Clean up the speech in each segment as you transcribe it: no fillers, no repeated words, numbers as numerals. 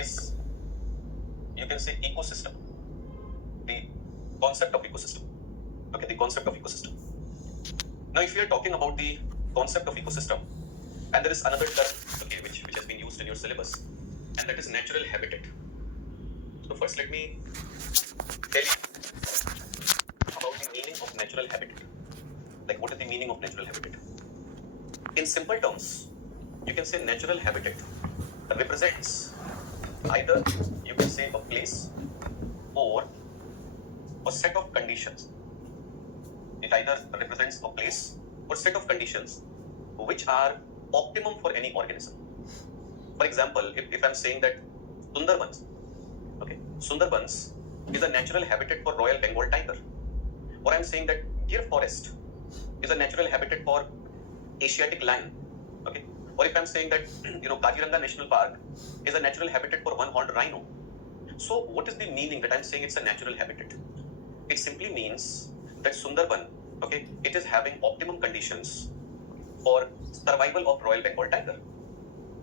is, you can say, ecosystem. The concept of ecosystem. Okay, the concept of ecosystem. Now, if we are talking about the concept of ecosystem, and there is another term, okay, which has been used in your syllabus, and that is natural habitat. So first, let me tell you about the meaning of natural habitat. Like, what is the meaning of natural habitat? In simple terms, you can say natural habitat represents either, you can say, a place or a set of conditions. It either represents a place or set of conditions which are optimum for any organism. For example, if I'm saying that Sundarbans, okay, Sundarbans is a natural habitat for Royal Bengal tiger, or I'm saying that Gir forest is a natural habitat for Asiatic lion, okay, or if I'm saying that Kaziranga National Park is a natural habitat for one-horned rhino. So what is the meaning that I'm saying it's a natural habitat? It simply means that Sundarban, okay, it is having optimum conditions for survival of Royal Bengal tiger.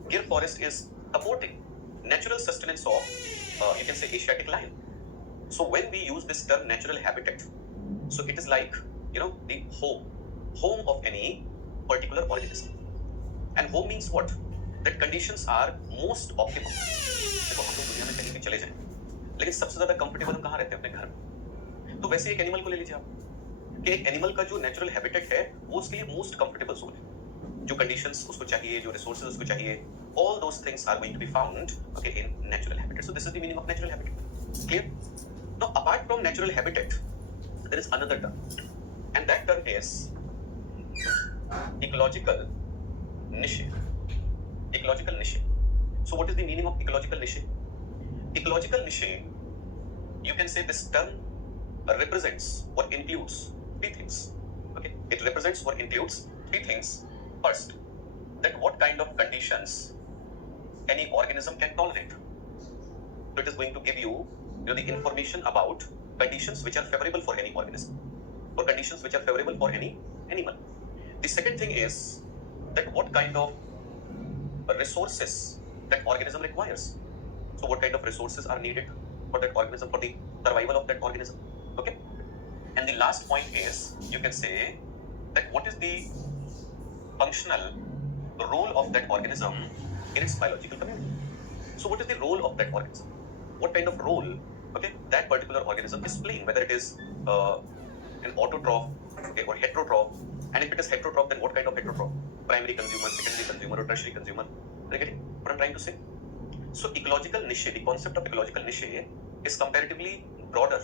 Gir forest is supporting natural sustenance of, you can say, Asiatic lion. So when we use this term natural habitat, so it is like, the home of any particular organism. And home means what? That conditions are most optimum. देखो हम लोग दुनिया में कहीं भी चले जाएं, लेकिन सबसे ज्यादा कंफर्टेबल हम कहाँ रहते हैं? अपने घर में। तो वैसे एक एनिमल को ले लीजिए आप, कि एक एनिमल का जो नेचुरल हैबिटेट है वो उसके लिए मोस्ट कंफर्टेबल जोन है। जो कंडीशंस उसको चाहिए, जो रिसोर्सेज उसको चाहिए, all those things are going to be found, okay, in natural habitat. So this is the meaning of natural habitat. Clear? Now, apart from natural habitat, there is another term, and that term is ecological niche. Ecological niche. So what is the meaning of ecological niche? Ecological niche, you can say this term represents or includes three things. Okay, it represents or includes three things. First, that what kind of conditions any organism can tolerate. So it is going to give you, the information about conditions which are favorable for any organism, or conditions which are favorable for any animal. The second thing is that what kind of resources that organism requires. So what kind of resources are needed for that organism, for the survival of that organism. Okay. And the last point is, you can say that what is the functional role of that organism in its biological community. So what is the role of that organism? What kind of role, okay, that particular organism is playing, whether it is an autotroph, okay, or heterotroph. And if it is heterotroph, then what kind of heterotroph? Primary consumer, secondary consumer, or tertiary consumer. Are you getting what I'm trying to say? So ecological niche, the concept of ecological niche is comparatively broader,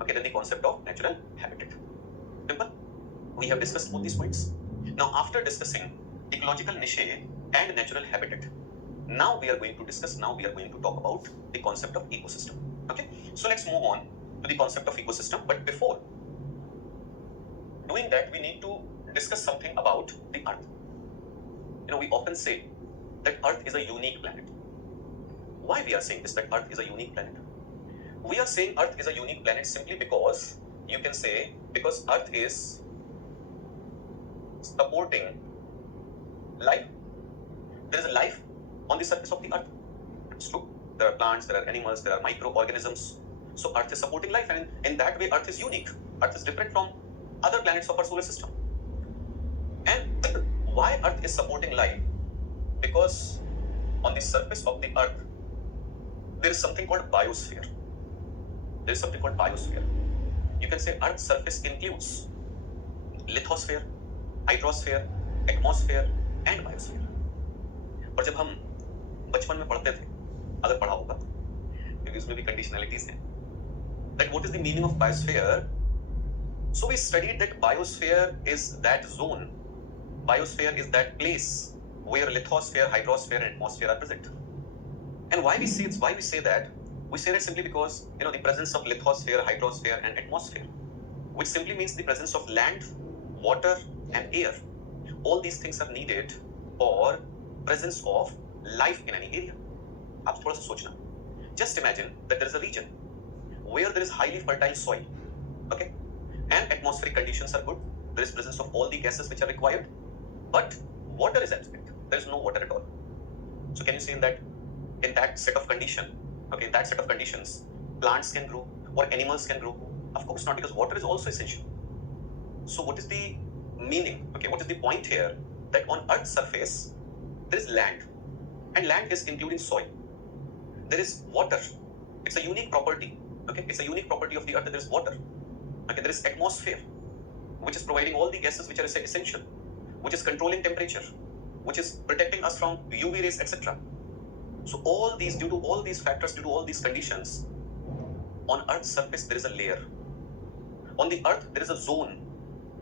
okay, than the concept of natural habitat. Simple? We have discussed both these points. Now, after discussing ecological niche and natural habitat, now we are going to talk about the concept of ecosystem. Okay, so let's move on to the concept of ecosystem. But before doing that, we need to discuss something about the Earth. We often say that Earth is a unique planet. Why we are saying this, that Earth is a unique planet? We are saying Earth is a unique planet simply because, you can say, because Earth is supporting life. There is life on the surface of the Earth. It's true. There are plants, there are animals, there are microorganisms. So Earth is supporting life, and in that way Earth is unique. Earth is different from other planets of our solar system. And why Earth is supporting life? Because on the surface of the Earth, there is something called biosphere. There is something called biosphere. You can say Earth's surface includes lithosphere, hydrosphere, atmosphere, and biosphere. और जब हम बचपन में पढ़ते थे, अगर पढ़ा होगा, क्योंकि उसमें भी conditionalities हैं, that what is the meaning of biosphere? So we studied that biosphere is that zone. Biosphere is that place where lithosphere, hydrosphere, and atmosphere are present. And why we say that? We say that simply because, the presence of lithosphere, hydrosphere, and atmosphere, which simply means the presence of land, water, and air. All these things are needed for presence of life in any area. आप थोड़ा सा सोचना. Just imagine that there is a region where there is highly fertile soil, okay, and atmospheric conditions are good. There is presence of all the gases which are required, but water is absent. There is no water at all. So can you say in that in that set of condition, okay, in that set of conditions, plants can grow or animals can grow? Of course not, because water is also essential. So what is the meaning? Okay, what is the point here? That on Earth's surface, there is land, and land is including soil. There is water. It's a unique property. Okay, it's a unique property of the Earth that there is water. Okay, there is atmosphere, which is providing all the gases which are essential, which is controlling temperature, which is protecting us from UV rays, etc. So all these, due to all these factors, due to all these conditions, on Earth's surface there is a layer. On the Earth there is a zone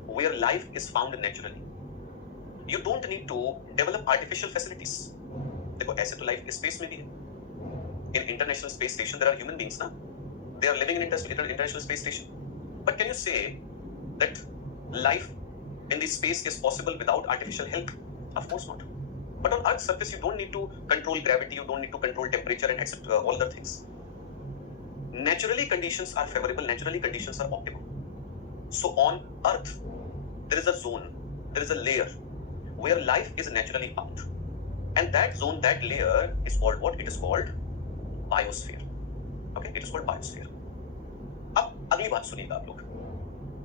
where life is found naturally. You don't need to develop artificial facilities. देखो ऐसे तो life space में भी है. In International Space Station there are human beings ना. They are living in International Space Station. But can you say that life in the space is possible without artificial help? Of course not. But on Earth's surface you don't need to control gravity, you don't need to control temperature and etc. all other things. Naturally conditions are favorable, naturally conditions are optimal. So on Earth there is a zone, there is a layer where life is naturally found. And that zone, that layer is called what? It is called biosphere. Okay, it is called biosphere. अब अगली बात सुनिएगा आप लोग.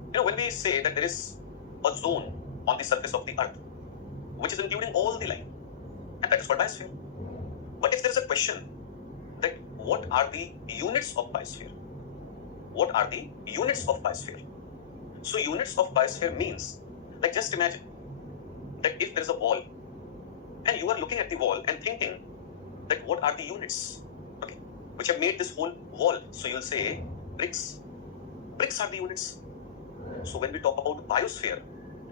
You know, when we say that there is a zone on the surface of the Earth, which is including all the life, and that is called biosphere. But if there is a question that what are the units of biosphere? What are the units of biosphere? So units of biosphere means, like just imagine that if there is a wall and you are looking at the wall and thinking that what are the units, okay, which have made this whole wall. So you'll say bricks. Bricks are the units. So when we talk about biosphere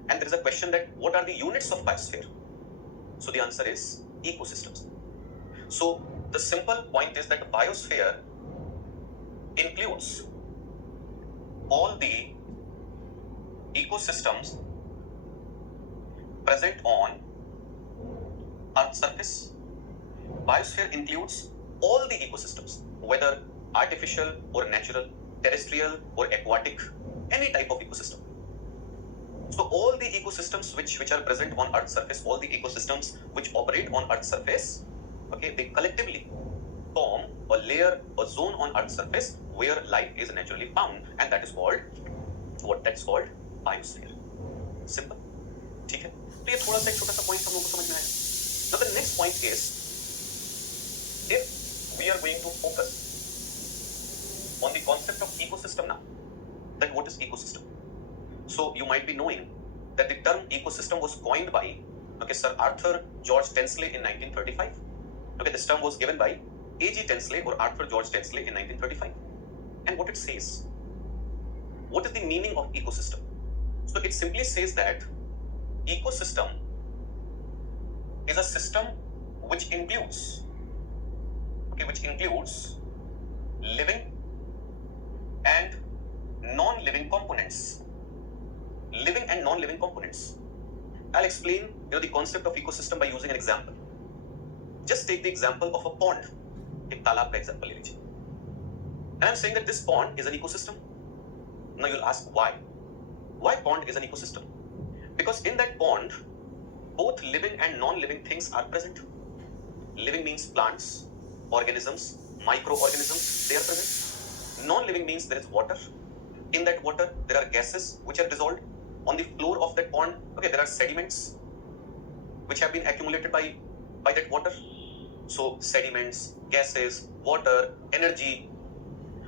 and there is a question that what are the units of biosphere? So the answer is ecosystems. So the simple point is that biosphere includes all the ecosystems present on Earth's surface. Biosphere includes all the ecosystems, whether artificial or natural, terrestrial or aquatic, any type of ecosystem. So all the ecosystems which are present on Earth's surface, all the ecosystems which operate on Earth's surface, okay, they collectively form a layer, a zone on Earth's surface where life is naturally found, and that is called what? That's called biosphere. Simple. ठीक है? तो ये थोड़ा सा एक छोटा सा point हम लोगों को समझ में आया. Now the next point is, if we are going to focus on the concept of ecosystem now, then what is ecosystem? So you might be knowing that the term ecosystem was coined by, okay, Sir Arthur George Tensley in 1935. Okay, this term was given by A.G. Tensley or Arthur George Tensley in 1935. And what it says, what is the meaning of ecosystem? So it simply says that ecosystem is a system which includes, okay, which includes living and non-living components. Living and non-living components. I'll explain, the concept of ecosystem by using an example. Just take the example of a pond. एक तालाब का example ले लीजिए. And I'm saying that this pond is an ecosystem. Now you'll ask why? Why pond is an ecosystem? Because in that pond, both living and non-living things are present. Living means plants, organisms, microorganisms, they are present. Non-living means there is water. In that water, there are gases which are dissolved. On the floor of that pond, okay, there are sediments which have been accumulated by that water. So sediments, gases, water, energy,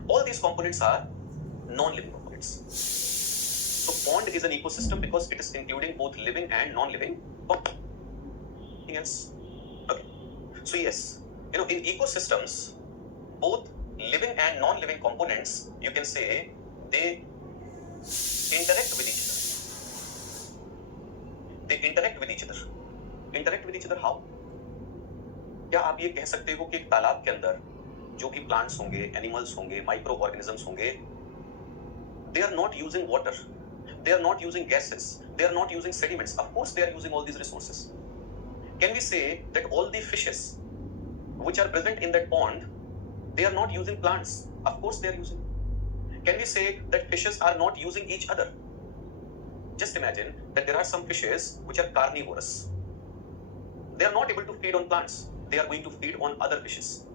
all these components are non-living components. So pond is an ecosystem because it is including both living and non-living components. Anything else? Okay. So yes, in ecosystems, both living and non-living components, you can say they interact with each other. They interact with each other. Interact with each other how? क्या आप ये कह सकते हो कि एक तालाब के अंदर जो कि प्लांट्स होंगे, एनिमल्स होंगे, माइक्रो ऑर्गेनिजम्स होंगे, they are not using water, they are not using gases, they are not using sediments. Of course they are using all these resources. Can we say that all the fishes which are present in that pond, they are not using plants? Of course they are using. Can we say that fishes are not using each other? Just imagine that there are some fishes which are carnivorous. They are not able to feed on plants. They are going to feed on other fishes.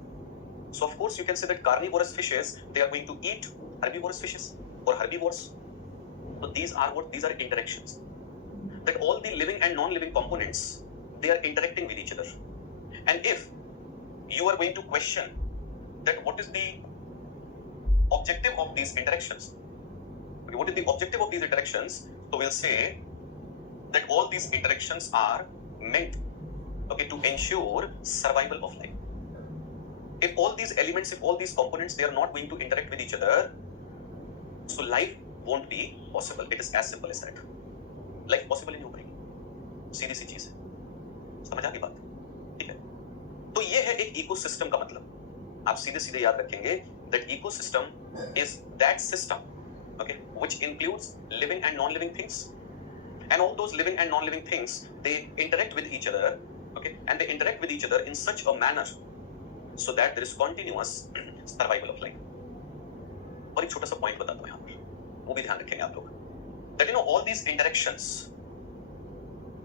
So of course you can say that carnivorous fishes, they are going to eat herbivorous fishes or herbivores. So these are what? These are interactions. That all the living and non-living components, they are interacting with each other. And if you are going to question that what is the objective of these interactions, okay, what is the objective of these interactions, so we'll say that all these interactions are meant, okay, to ensure survival of life. If all these elements, if all these components, they are not going to interact with each other, so life won't be possible. It is as simple as that. Life possible ही नहीं हो पाएगी, सीधी सी चीज है, समझ आ गई बात? ठीक है, तो ये है एक इकोसिस्टम का मतलब। आप सीधे सीधे याद रखेंगे that ecosystem is that system, okay, which includes living and non-living things, and all those living and non-living things, they interact with each other, okay, and they interact with each other in such a manner so that there is continuous survival of life. और एक छोटा सा point बताता हूं यहाँ पर, वो भी ध्यान रखेंगे आप लोग, that you know all these interactions,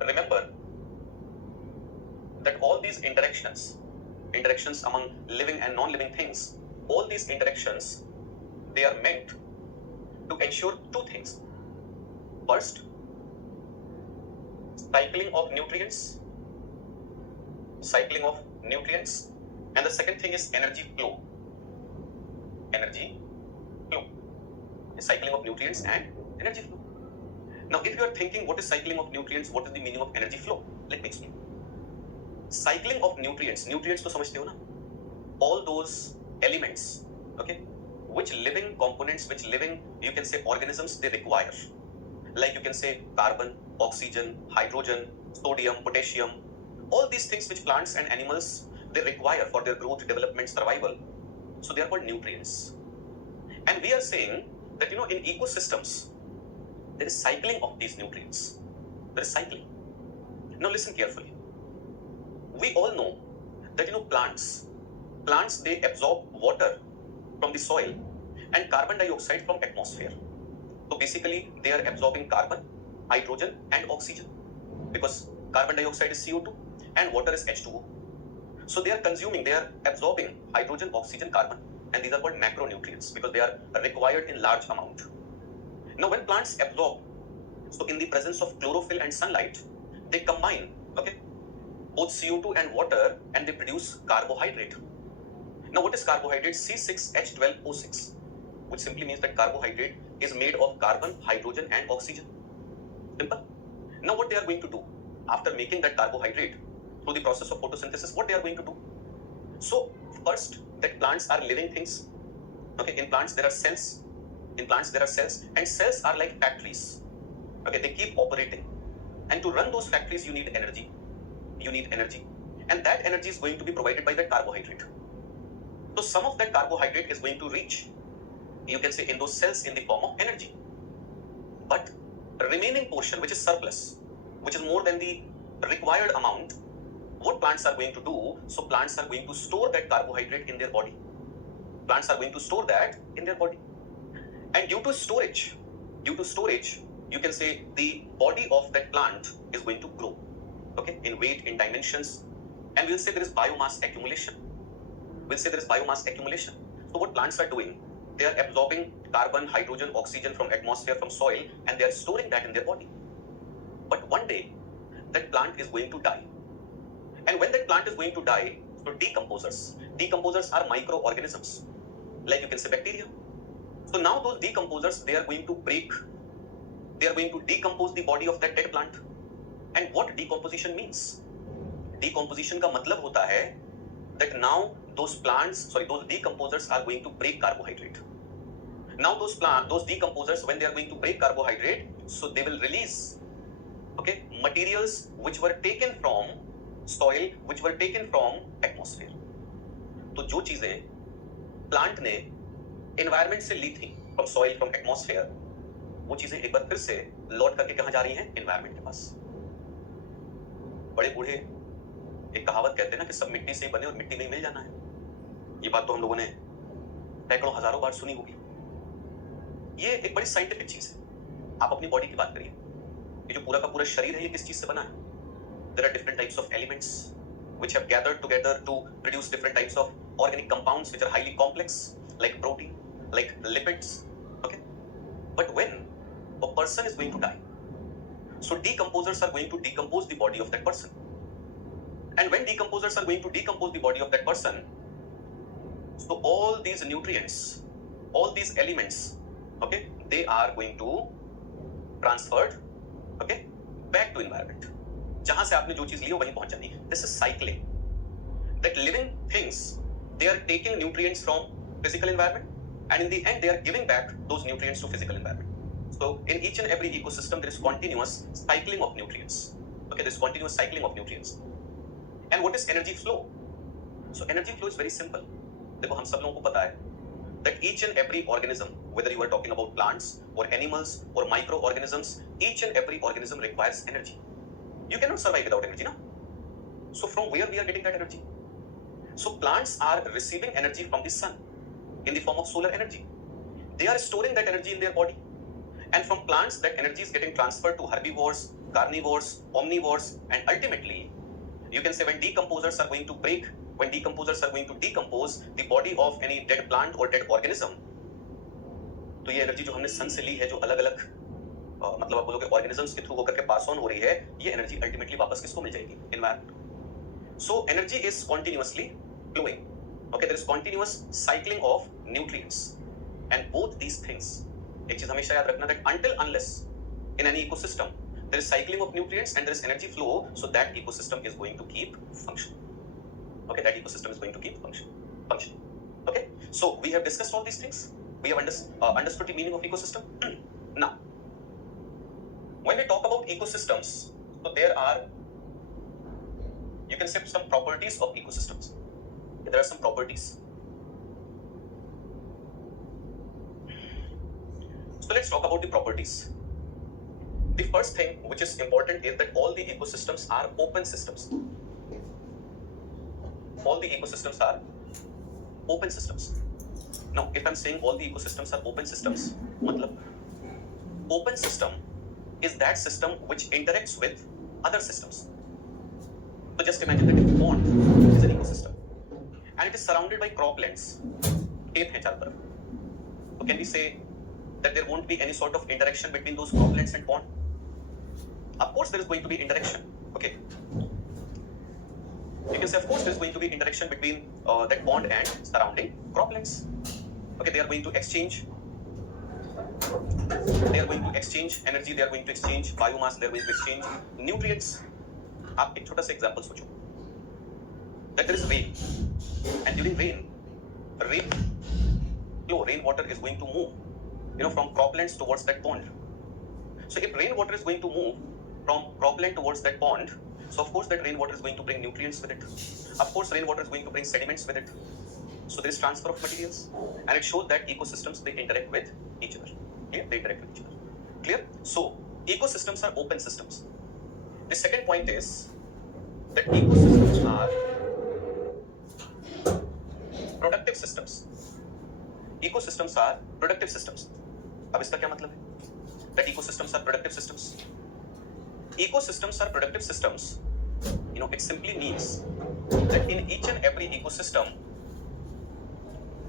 remember that all these interactions among living and non-living things, all these interactions, they are meant to ensure two things. First, cycling of nutrients, and the second thing is energy flow. Cycling of nutrients and energy flow. Now if you are thinking what is cycling of nutrients, what is the meaning of energy flow, let me explain. Cycling of nutrients तो समझते हो ना, all those elements, okay, which living components, which living, you can say, organisms, they require, like you can say carbon, oxygen, hydrogen, sodium, potassium, all these things which plants and animals, they require for their growth, development, survival, so they are called nutrients. And we are saying that, you know, in ecosystems there is cycling of these nutrients, there is cycling. Now listen carefully. We all know that, you know, plants they absorb water from the soil and carbon dioxide from atmosphere. So basically they are absorbing carbon, hydrogen and oxygen, because carbon dioxide is CO2 and water is H2O. So they are absorbing hydrogen, oxygen, carbon, and these are called macronutrients because they are required in large amount. Now when plants absorb, so in the presence of chlorophyll and sunlight, they combine, okay, both CO2 and water, and they produce carbohydrate. Now what is carbohydrate? C6H12O6, which simply means that carbohydrate is made of carbon, hydrogen and oxygen. Simple. Now what they are going to do after making that carbohydrate through the process of photosynthesis, what they are going to do? So first, that plants are living things, okay, in plants there are cells, and cells are like factories, okay, they keep operating, and to run those factories you need energy, and that energy is going to be provided by that carbohydrate. So some of that carbohydrate is going to reach, you can say, in those cells in the form of energy, but the remaining portion, which is surplus, which is more than the required amount, what plants are going to do? So plants are going to store that carbohydrate in their body. And due to storage, you can say the body of that plant is going to grow, okay, in weight, in dimensions, and we'll say there is biomass accumulation. So what plants are doing? They are absorbing carbon, hydrogen, oxygen from atmosphere, from soil, and they are storing that in their body. But one day, that plant is going to die. And when that plant is going to die, so decomposers are microorganisms, like you can say bacteria. So now those decomposers, they are going to decompose the body of that dead plant. And what decomposition means? Decomposition का मतलब होता है that now those decomposers are going to break carbohydrate. Now those decomposers, when they are going to break carbohydrate, so they will release, okay, materials which were taken from soil, which were taken from atmosphere. तो जो चीजें plant ने environment से ली थी, from soil, from atmosphere, वो चीजें एक बार फिर से लौट करके कहां जा रही हैं? एनवायरमेंट के पास। बड़े बूढ़े एक कहावत कहते हैं ना कि सब मिट्टी से ही बने और मिट्टी में ही मिल जाना है। ये बात तो हम लोगों ने सैकड़ों हजारों बार सुनी होगी। ये एक बड़ी साइंटिफिक चीज है। आप अपनी बॉडी की बात करिए, ये जो पूरा का पूरा शरीर है, ये किस चीज से बना है? There are different types of elements which have gathered together to produce different types of organic compounds which are highly complex, like protein, like lipids. Okay, but when a person is going to die, so decomposers are going to decompose the body of that person, and when decomposers are going to decompose the body of that person, so all these nutrients, all these elements, okay, they are going to transferred, okay, back to environment. जहां से आपने जो चीज ली हो वहीं पहुंच जानी. This is cycling. That living things, they are taking nutrients from physical environment, and in the end they are giving back those nutrients to physical environment. So in each and every ecosystem there is continuous cycling of nutrients. Okay, there is continuous cycling of nutrients. And what is energy flow? So energy flow is very simple. देखो हम सब लोगों को पता है that each and every organism, whether you are talking about plants or animals or microorganisms, each and every organism requires energy. You cannot survive without energy, no? So from where we are getting that energy? So plants are receiving energy from the sun in the form of solar energy. They are storing that energy in their body. And from plants, that energy is getting transferred to herbivores, carnivores, omnivores, and ultimately, you can say when decomposers are going to break, when decomposers are going to decompose the body of any dead plant or dead organism, तो ये energy जो हमने सन से ली है, जो अलग अलग मतलब आप बोलोगे ऑर्गेनिजम्स के थ्रू होकर के पास ऑन हो रही है, ये एनर्जी अल्टीमेटली वापस किसको मिल जाएगी? Environment. So energy is continuously flowing. Okay, there is continuous cycling of nutrients and both these things. एक चीज हमेशा याद रखना that until unless in any ecosystem there is cycling of nutrients and there is energy flow, so that ecosystem is going to keep functioning. Okay, that ecosystem is going to keep functioning. Okay, so we have discussed all these things. We have understood the meaning of ecosystem. Now, when we talk about ecosystems, so there are, you can say, some properties of ecosystems. There are some properties. So let's talk about the properties. The first thing which is important is that all the ecosystems are open systems. All the ecosystems are open systems. Now, if I'm saying all the ecosystems are open systems, matlab open system is that system which interacts with other systems. So just imagine that a pond is an ecosystem and it is surrounded by croplands. खेत हैं चारों तरफ. So can we say that there won't be any sort of interaction between those croplands and pond? Of course there is going to be interaction. Okay, you can say of course there is going to be interaction between that pond and surrounding croplands. Okay, they are going to exchange energy, they are going to exchange biomass, they are going to exchange nutrients. आप एक छोटा सा example सोचो that there is rain and during rain water is going to move, you know, from croplands towards that pond. So if rain water is going to move from cropland towards that pond, so of course that rainwater is going to bring nutrients with it. Of course rainwater is going to bring sediments with it. So there is transfer of materials, and it shows that ecosystems, they interact with each other. Clear? They interact with each other. Clear? So ecosystems are open systems. The second point is that ecosystems are productive systems. Ecosystems are productive systems. अब इसका क्या मतलब है? That ecosystems are productive systems. Ecosystems are productive systems. You know, it simply means that in each and every ecosystem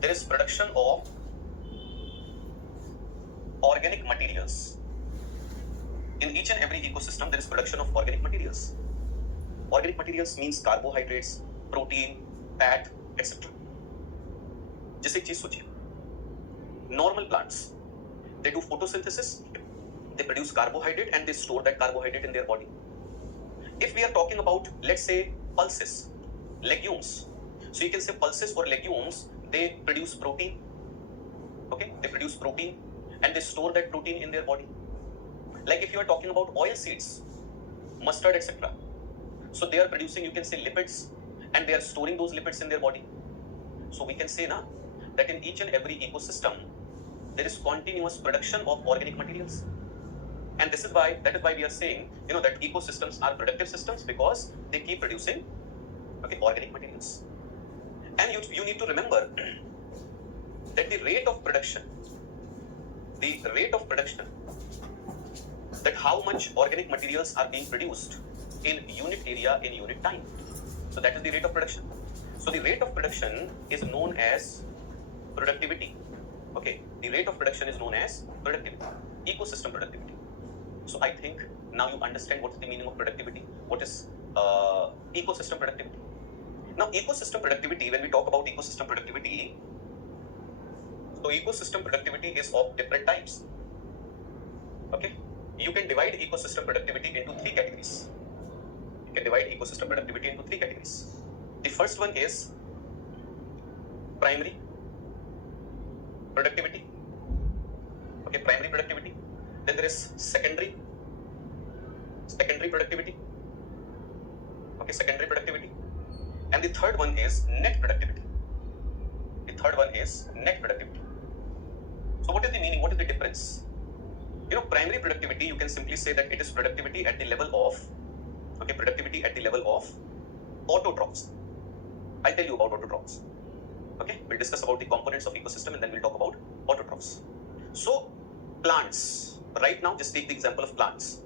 there is production of organic materials. In each and every ecosystem there is production of organic materials. Organic materials means carbohydrates, protein, fat, etc. जैसे एक चीज सोचिए, normal plants, they do photosynthesis, they produce carbohydrate and they store that carbohydrate in their body. If we are talking about, let's say, pulses, legumes, so you can say pulses or legumes, they produce protein. Okay, they produce protein and they store that protein in their body. Like if you are talking about oil seeds, mustard, etc., so they are producing, you can say, lipids and they are storing those lipids in their body. So we can say now that in each and every ecosystem there is continuous production of organic materials. And that is why we are saying, you know, that ecosystems are productive systems, because they keep producing, okay, organic materials. And you need to remember that the rate of production, that how much organic materials are being produced in unit area, in unit time. So that is the rate of production. So the rate of production is known as productivity. Okay, the rate of production is known as productivity, ecosystem productivity. So I think now you understand what is the meaning of productivity, what is ecosystem productivity. Now ecosystem productivity, when we talk about ecosystem productivity, so ecosystem productivity is of different types. Okay, you can divide ecosystem productivity into three categories. You can divide ecosystem productivity into three categories. The first one is primary productivity. Okay, primary productivity. Then there is secondary productivity. Okay, secondary productivity. And the third one is net productivity. The third one is net productivity. So what is the meaning? What is the difference? You know, primary productivity, you can simply say that it is productivity at the level of, okay, productivity at the level of autotrophs. I'll tell you about autotrophs. Okay, we'll discuss about the components of ecosystem and then we'll talk about autotrophs. So plants, right now, just take the example of plants.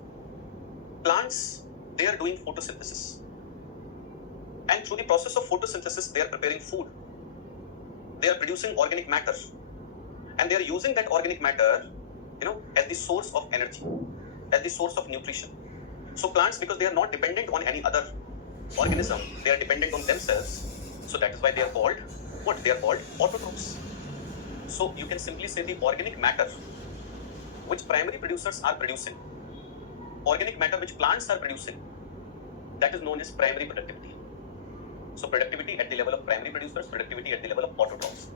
Plants, they are doing photosynthesis. And through the process of photosynthesis, they are preparing food. They are producing organic matter. And they are using that organic matter, you know, as the source of energy, as the source of nutrition. So plants, because they are not dependent on any other organism, they are dependent on themselves. So that is why they are called, what? They are called autotrophs. So you can simply say the organic matter which primary producers are producing, organic matter which plants are producing, that is known as primary productivity. So productivity at the level of primary producers, productivity at the level of autotrophs.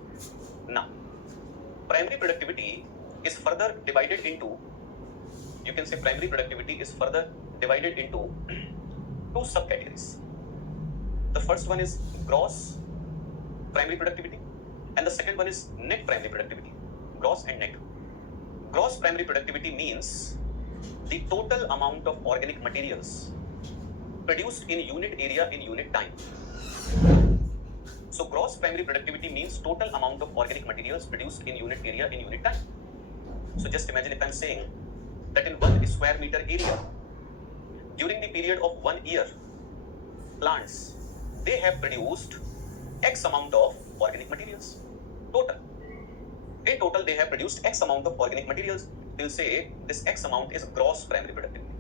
Now, primary productivity is further divided into, you can say primary productivity is further divided into two subcategories. The first one is gross primary productivity and the second one is net primary productivity, gross and net. Gross primary productivity means the total amount of organic materials produced in unit area in unit time. So gross primary productivity means total amount of organic materials produced in unit area in unit time. So just imagine if I'm saying that in 1 square meter area, during the period of 1 year, plants, they have produced X amount of organic materials, total. In total, they have produced X amount of organic materials. We'll say this X amount is gross primary productivity.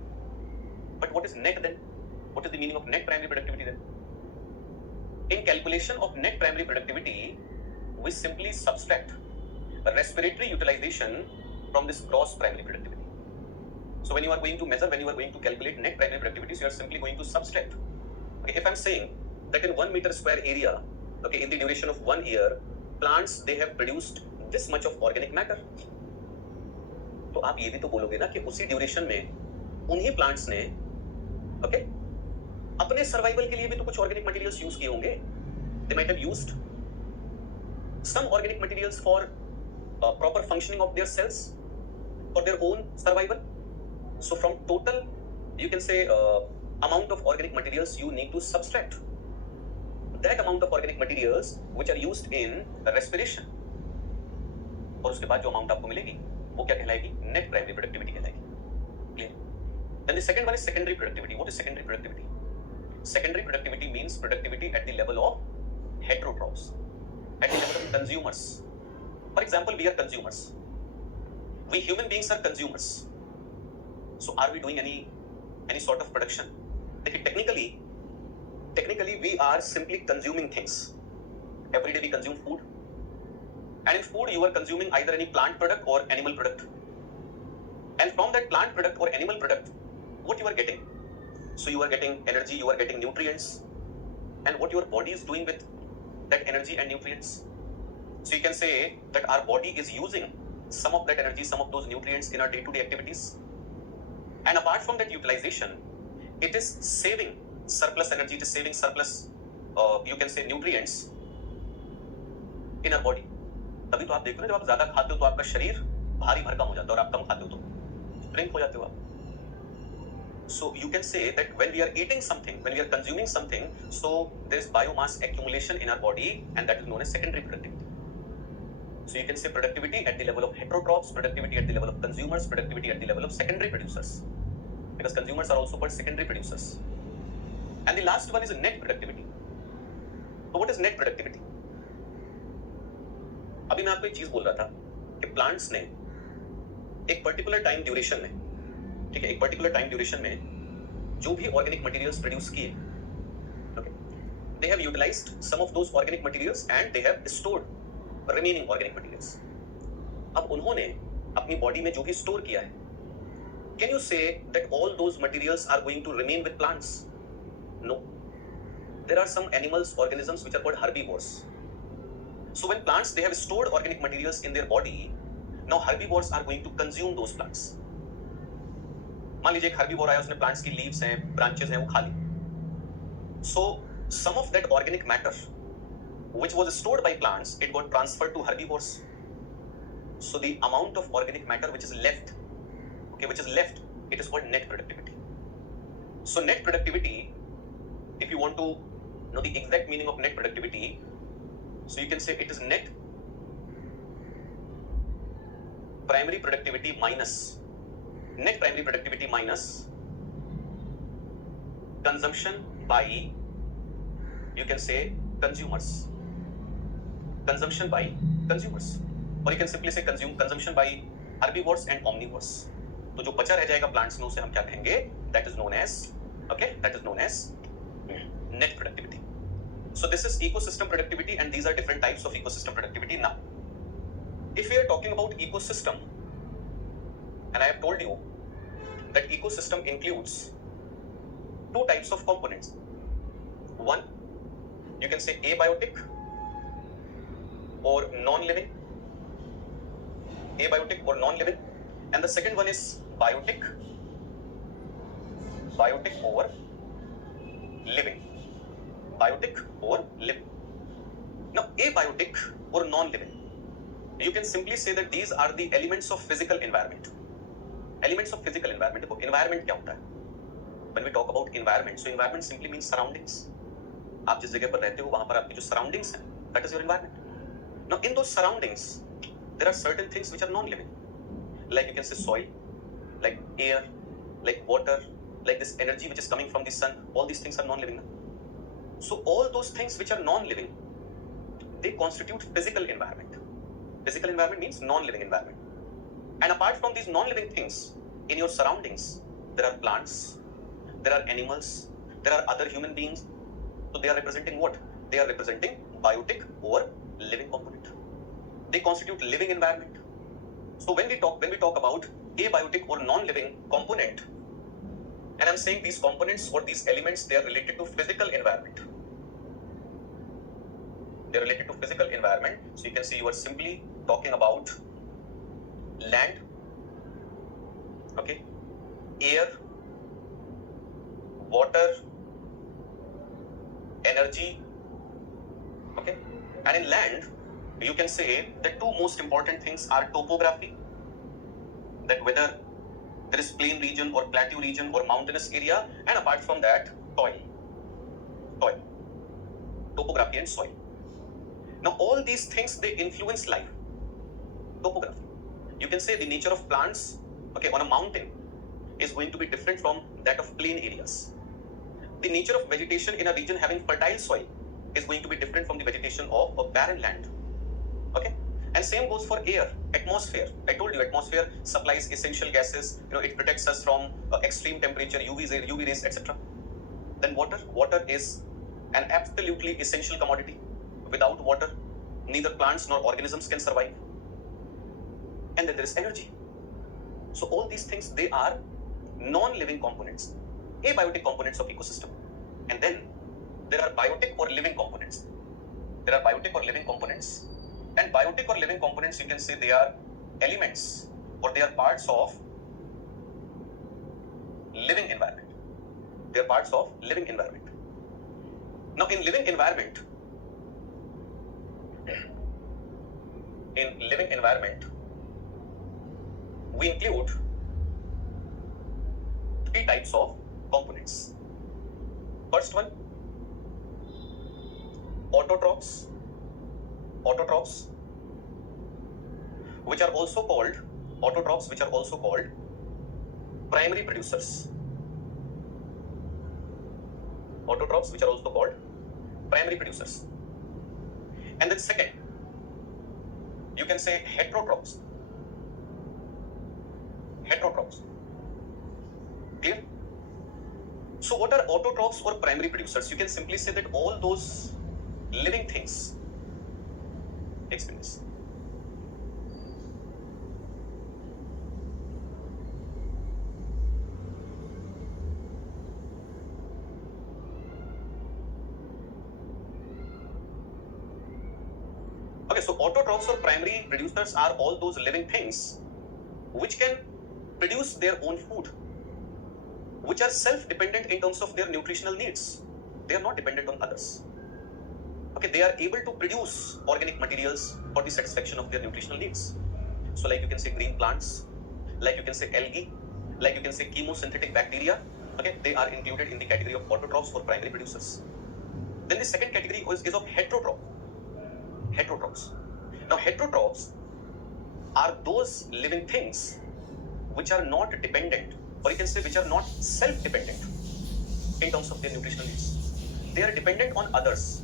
But what is net then? What is the meaning of net primary productivity then? In calculation of net primary productivity, we simply subtract respiratory utilization from this gross primary productivity. So when you are going to measure, when you are going to calculate net primary productivity, so you are simply going to subtract. Okay, if I'm saying that in 1 meter square area, okay, in the duration of 1 year, plants, they have produced this much of organic matter. तो आप ये भी तो बोलोगे ना कि उसी duration में उन्हीं प्लांट्स ने, okay, अपने सर्वाइवल के लिए भी तो कुछ ऑर्गेनिक मटेरियल्स यूज किए होंगे. They might have used some organic materials for proper functioning of their cells, for their own survival. So from total, you can say amount of organic materials, you need to subtract that amount of organic materials which are used in respiration. और उसके बाद जो amount आपको मिलेगी वो क्या कहलाएगी? Net primary productivity कहलाएगी. Clear? Then the second one is secondary productivity. What is secondary productivity? Secondary productivity means productivity at the level of heterotrophs, at the level of consumers. For example, we are consumers. We human beings are consumers. So are we doing any sort of production? Technically we are simply consuming things. Every day we consume food. And in food you are consuming either any plant product or animal product. And from that plant product or animal product, what you are getting? So you are getting energy, you are getting nutrients. And what your body is doing with that energy and nutrients? So you can say that our body is using some of that energy, some of those nutrients in our day-to-day activities. And apart from that utilization, it is saving surplus energy, it is saving surplus, you can say nutrients in our body. तभी तो आप देखो ना, जब आप ज्यादा खाते हो तो आपका शरीर भारी भरकम हो जाता है और आप कम खाते हो तो ड्रिंक हो जाते हो आप. So you can say that when we are eating something, when we are consuming something, so there is biomass accumulation in our body, and that is known as secondary productivity. So you can say productivity at the level of heterotrophs, productivity at the level of consumers, productivity at the level of secondary producers, because consumers are also called secondary producers. And the last one is net productivity. तो what is net productivity? अभी मैं आपको एक चीज बोल रहा था कि प्लांट्स ने एक पर्टिकुलर टाइम ड्यूरेशन में, ठीक है, एक पर्टिकुलर टाइम ड्यूरेशन में जो भी ऑर्गेनिक मटेरियल्स प्रोड्यूस किए, okay, they have utilized some of those organic materials and they have stored remaining organic materials. अब उन्होंने अपनी बॉडी में जो भी स्टोर किया है, can you say that all those materials are going to remain with plants? No, there are some animals, organisms which are called herbivores. So when plants, they have stored organic materials in their body, now herbivores are going to consume those plants. मान लीजिए एक herbivore आया, उसने plants की leaves हैं, branches हैं, वो खा ली. So some of that organic matter which was stored by plants, it got transferred to herbivores. So the amount of organic matter which is left, okay, which is left, it is called net productivity. So net productivity, if you want to know the exact meaning of net productivity, so you can say it is net primary productivity minus consumption by, you can say, consumers. Consumption by consumers, or you can simply say consumption by herbivores and omnivores. तो जो बचा रह जाएगा plants में, उसे हम क्या कहेंगे? That is known as, okay, that is known as net productivity. So this is ecosystem productivity, and these are different types of ecosystem productivity. Now, if we are talking about ecosystem, and I have told you that ecosystem includes two types of components. One, you can say abiotic or non-living, abiotic or non-living, and the second one is biotic or living, biotic or living. Now abiotic or non-living, you can simply say that these are the elements of physical environment. Elements of physical environment. देखो environment क्या होता है? When we talk about environment, so environment simply means surroundings. आप जिस जगह पर रहते हो वहां पर आपकी जो surroundings हैं, that is your environment. Now in those surroundings there are certain things which are non-living, like you can say soil, like air, like water, like this energy which is coming from the sun. All these things are non-living. So all those things which are non-living, they constitute physical environment. Physical environment means non-living environment. And apart from these non-living things, in your surroundings there are plants, there are animals, there are other human beings. So they are representing what? They are representing biotic or living component. They constitute living environment. So when we talk about abiotic or non-living component, and I'm saying these components or these elements, they are related to physical environment. They are related to physical environment. So you can see you are simply talking about land, okay, air, water, energy, okay. And in land, you can say the two most important things are topography, that whether there is plain region or plateau region or mountainous area, and apart from that, soil, topography and soil. Now all these things, they influence life. Topography, you can say the nature of plants, okay, on a mountain is going to be different from that of plain areas. The nature of vegetation in a region having fertile soil is going to be different from the vegetation of a barren land, okay. And same goes for air, atmosphere. I told you atmosphere supplies essential gases, it protects us from extreme temperature, UV rays, etc. Then water is an absolutely essential commodity. Without water, neither plants nor organisms can survive. And then there is energy. So all these things, they are non-living components, abiotic components of ecosystem. And then there are biotic or living components. And biotic or living components, you can say they are elements or they are parts of living environment. Now in living environment, we include three types of components. First one, autotrophs, which are also called primary producers. And then second, you can say heterotrophs. Heterotrophs. Clear? So what are autotrophs or primary producers? You can simply say that all those living things experience. Okay, so autotrophs or primary producers are all those living things which can produce their own food, which are self-dependent in terms of their nutritional needs. They are not dependent on others. Okay, they are able to produce organic materials for the satisfaction of their nutritional needs. So like you can say green plants, like you can say algae, like you can say chemosynthetic bacteria. Okay, they are included in the category of autotrophs or primary producers. Then the second category is of heterotroph. Heterotrophs. Now heterotrophs are those living things which are not dependent, or you can say which are not self-dependent in terms of their nutritional needs. They are dependent on others.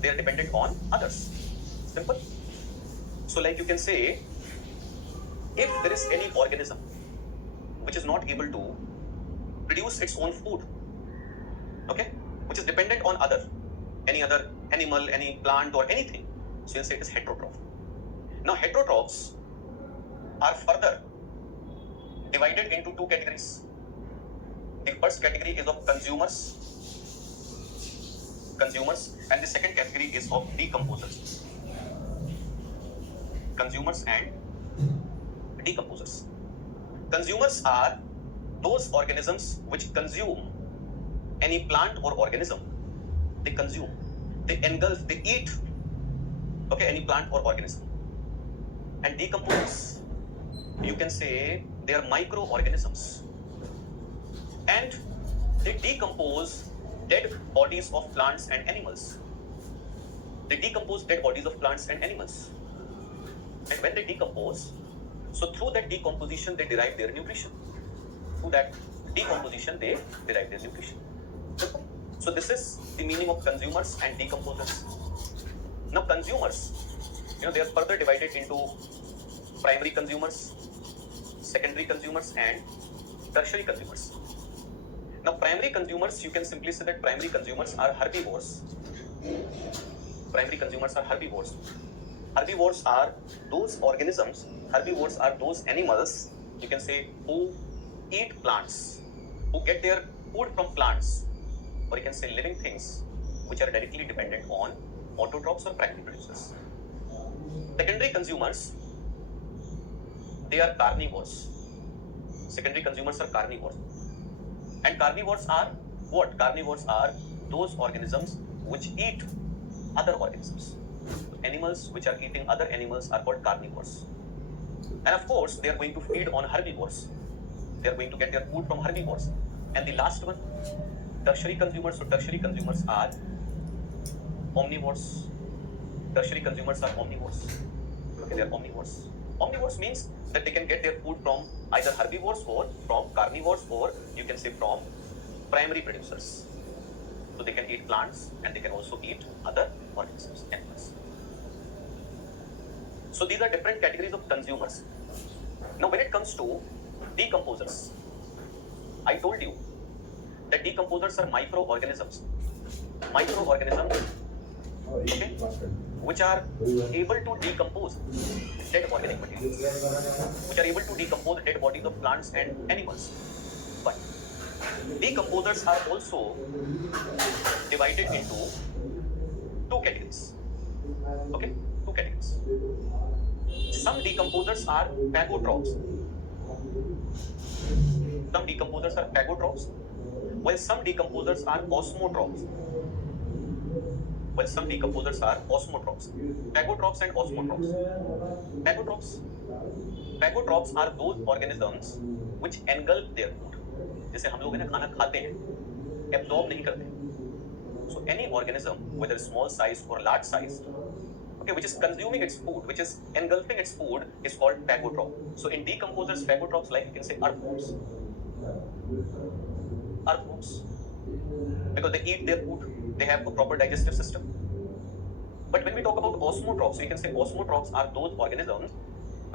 They are dependent on others. Simple. So like you can say, if there is any organism which is not able to produce its own food, okay, which is dependent on any other animal, any plant or anything, so you'll say it is heterotroph. Now heterotrophs are further divided into two categories. The first category is of consumers, and the second category is of decomposers. Consumers and decomposers. Consumers are those organisms which consume any plant or organism. They consume, they engulf, they eat, okay, any plant or organism. And decomposers, you can say they are microorganisms, and they decompose dead bodies of plants and animals. They decompose dead bodies of plants and animals. And when they decompose, so through that decomposition they derive their nutrition. Through that decomposition they derive their nutrition. So this is the meaning of consumers and decomposers. Now consumers, they are further divided into primary consumers, secondary consumers and tertiary consumers. Now primary consumers, you can simply say that primary consumers are herbivores. Primary consumers are herbivores. Herbivores are those organisms, herbivores are those animals, you can say, who eat plants, who get their food from plants, or you can say living things which are directly dependent on autotrophs or primary producers. Secondary consumers, they are carnivores. Secondary consumers are carnivores. And carnivores are what? Carnivores are those organisms which eat other organisms. Animals which are eating other animals are called carnivores. And of course, they are going to feed on herbivores. They are going to get their food from herbivores. And the last one, tertiary consumers. So tertiary consumers are omnivores. Tertiary consumers are omnivores. Okay, they are omnivores. Omnivores means that they can get their food from either herbivores or from carnivores, or you can say from primary producers. So they can eat plants and they can also eat other organisms, animals. So these are different categories of consumers. Now when it comes to decomposers, I told you that decomposers are microorganisms. Microorganisms, okay, which are able to decompose dead organic materials, which are able to decompose dead bodies of plants and animals. But decomposers are also divided into two categories. Okay, two categories. Some decomposers are phagotrophs. Some decomposers are phagotrophs, while some decomposers are osmotrophs. While some decomposers are osmotrophs. Phagotrophs and osmotrophs. Phagotrophs are those organisms which engulf their food. जैसे हम लोग खाना खाते हैं, absorb नहीं करते. So any organism, whether small size or large size, okay, which is consuming its food, which is engulfing its food, is called phagotroph. So in decomposers, phagotrophs, like you can say earthworms. Earthworms, because they eat their food, they have a proper digestive system. But when we talk about osmotrophs, we can say osmotrophs are those organisms,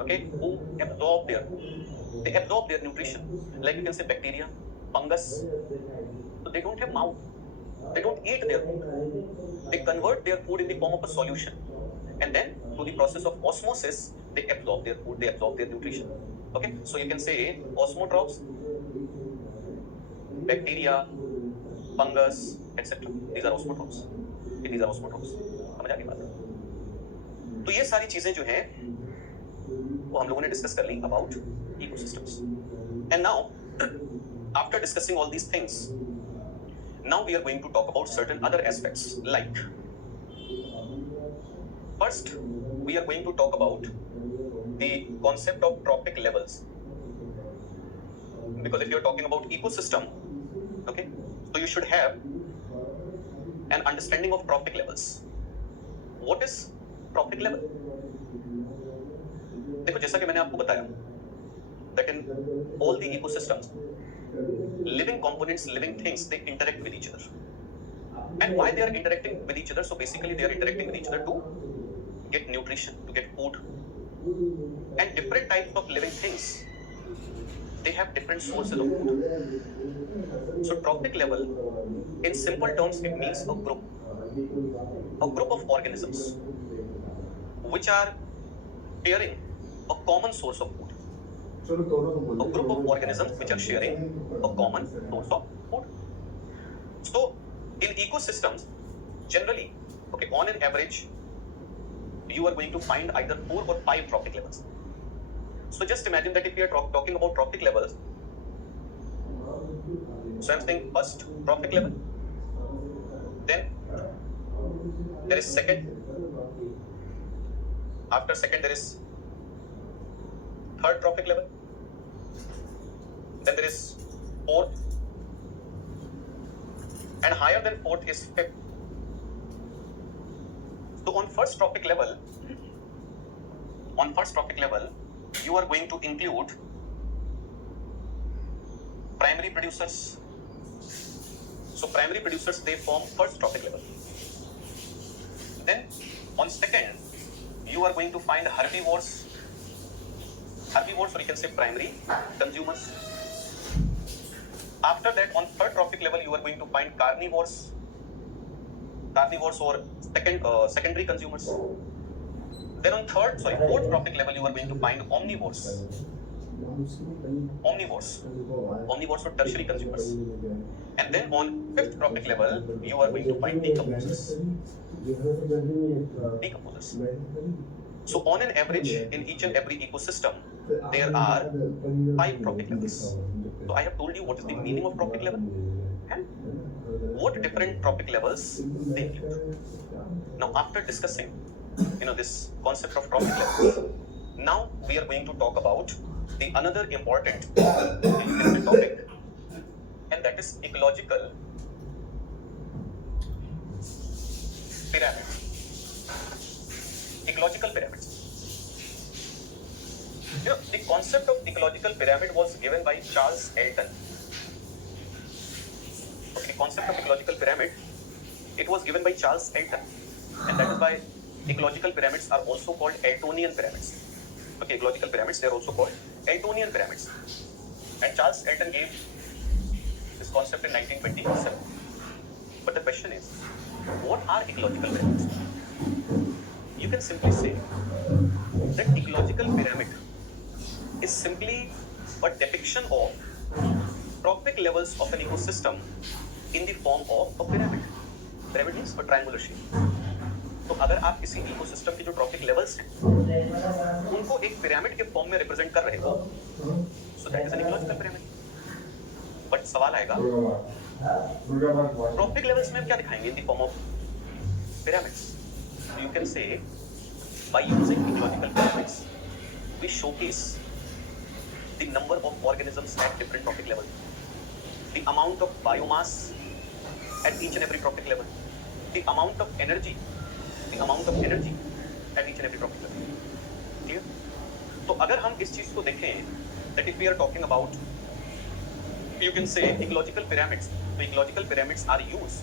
okay, who absorb their nutrition. Like you can say bacteria, fungus. So they don't have mouth. They don't eat their food. They convert their food in the form of a solution. And then through the process of osmosis, they absorb their food, they absorb their nutrition. Okay, so you can say osmotrophs, bacteria, fungus, etc. These are osmotrophs. These are osmotrophs. समझ आ गई बात? तो ये सारी चीजें जो हैं वो हम लोगों ने डिस्कस कर ली about ecosystems. And now after discussing all these things, now we are going to talk about certain other aspects. Like, first we are going to talk about the concept of trophic levels, because if you are talking about ecosystem, okay, so you should have an understanding of trophic levels. What is trophic level? देखो, जैसा कि मैंने आपको बताया that in all the ecosystems, living components, living things, they interact with each other. And why they are interacting with each other? So basically they are interacting with each other to get nutrition, to get food. And different types of living things, they have different sources of food. So trophic level, in simple terms, it means a group of organisms which are sharing a common source of food. A group of organisms which are sharing a common source of food. So in ecosystems, generally, okay, on an average, you are going to find either 4 or 5 trophic levels. So just imagine that if we are talking about trophic levels, so I'm saying first trophic level, then there is second, after second there is third trophic level, then there is fourth, and higher than fourth is fifth. So on first trophic level, you are going to include primary producers. So primary producers, they form first trophic level. Then on second, you are going to find herbivores, or you can say primary consumers. After that, on third trophic level, you are going to find carnivores or secondary consumers. Then on fourth trophic level, you are going to find omnivores or tertiary consumers. And then on fifth trophic level, you are going to find decomposers. So on an average, in each and every ecosystem, there are 5 trophic levels. So I have told you what is the meaning of trophic level and what different trophic levels they include. Now after discussing, this concept of trophic levels, now we are going to talk about the another important topic, and that is ecological pyramid. Ecological pyramids. The concept of ecological pyramid was given by Charles Elton. Okay, the concept of ecological pyramid, it was given by Charles Elton, and that is why ecological pyramids are also called Eltonian pyramids. Okay, ecological pyramids, they are also called Eltonian pyramids. And Charles Elton gave this concept in 1927. But the question is, what are ecological pyramids? You can simply say that ecological pyramid is simply a depiction of trophic levels of an ecosystem in the form of a pyramid. Pyramid means a triangular shape. तो अगर आप किसी ecosystem के जो trophic levels हैं उनको एक pyramid के फॉर्म में रिप्रेजेंट कर रहे हो, so that is an ecological pyramid. But सवाल आएगा, ट्रॉफिक लेवल्स में हम क्या दिखाएंगे in the form of pyramids? You can say by using ecological pyramids we showcase the number of organisms at different trophic level, the amount of biomass at each and every trophic level, the amount of energy at each and every trophic level. Clear? तो अगर हम इस चीज को देखें, that if we are talking about, you can say ecological pyramids. So ecological pyramids are used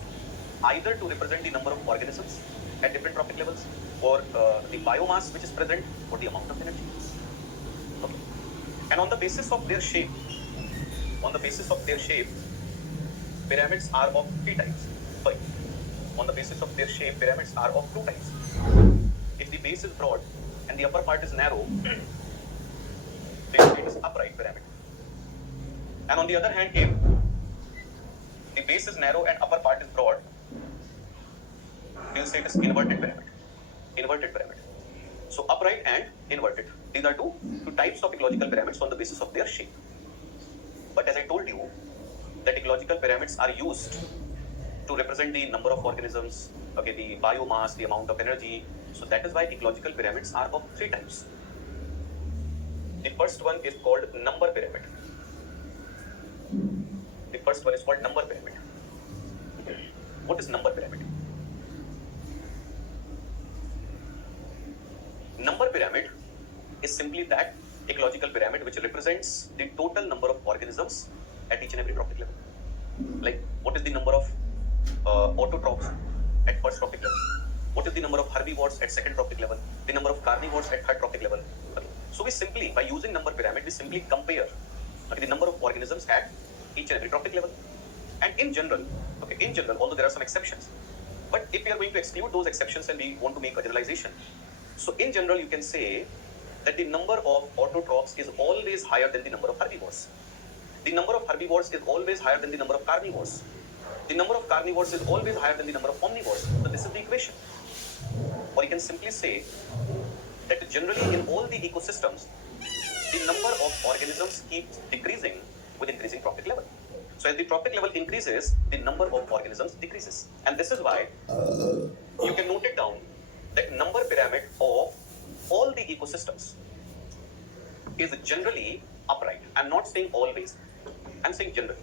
either to represent the number of organisms at different trophic levels, or the biomass which is present, or the amount of energy. Okay. And on the basis of their shape, pyramids are of three types. Sorry. On the basis of their shape, pyramids are of two types. If the base is broad and the upper part is narrow, then it is upright pyramid. And on the other hand, if the base is narrow and upper part is broad, we will say it is inverted pyramid. Inverted pyramid. So upright and inverted. These are two types of ecological pyramids on the basis of their shape. But as I told you, that ecological pyramids are used to represent the number of organisms, okay, the biomass, the amount of energy. So that is why ecological pyramids are of three types. The first one is called number pyramid. The first one is called number pyramid. What is number pyramid? Number pyramid is simply that ecological pyramid which represents the total number of organisms at each and every trophic level. Like, what is the number of autotrophs at first trophic level? What is the number of herbivores at second trophic level? The number of carnivores at third trophic level? Okay. So we simply, by using number pyramid, we simply compare the number of organisms at each and every trophic level. And in general, although there are some exceptions, but if we are going to exclude those exceptions and we want to make a generalization, so in general, you can say that the number of autotrophs is always higher than the number of herbivores. The number of herbivores is always higher than the number of carnivores. The number of carnivores is always higher than the number of omnivores. So this is the equation. Or you can simply say that generally in all the ecosystems, the number of organisms keeps decreasing with increasing trophic level. So as the trophic level increases, the number of organisms decreases. And this is why you can note it down that number pyramid of all the ecosystems is generally upright. I'm not saying always. I'm saying generally.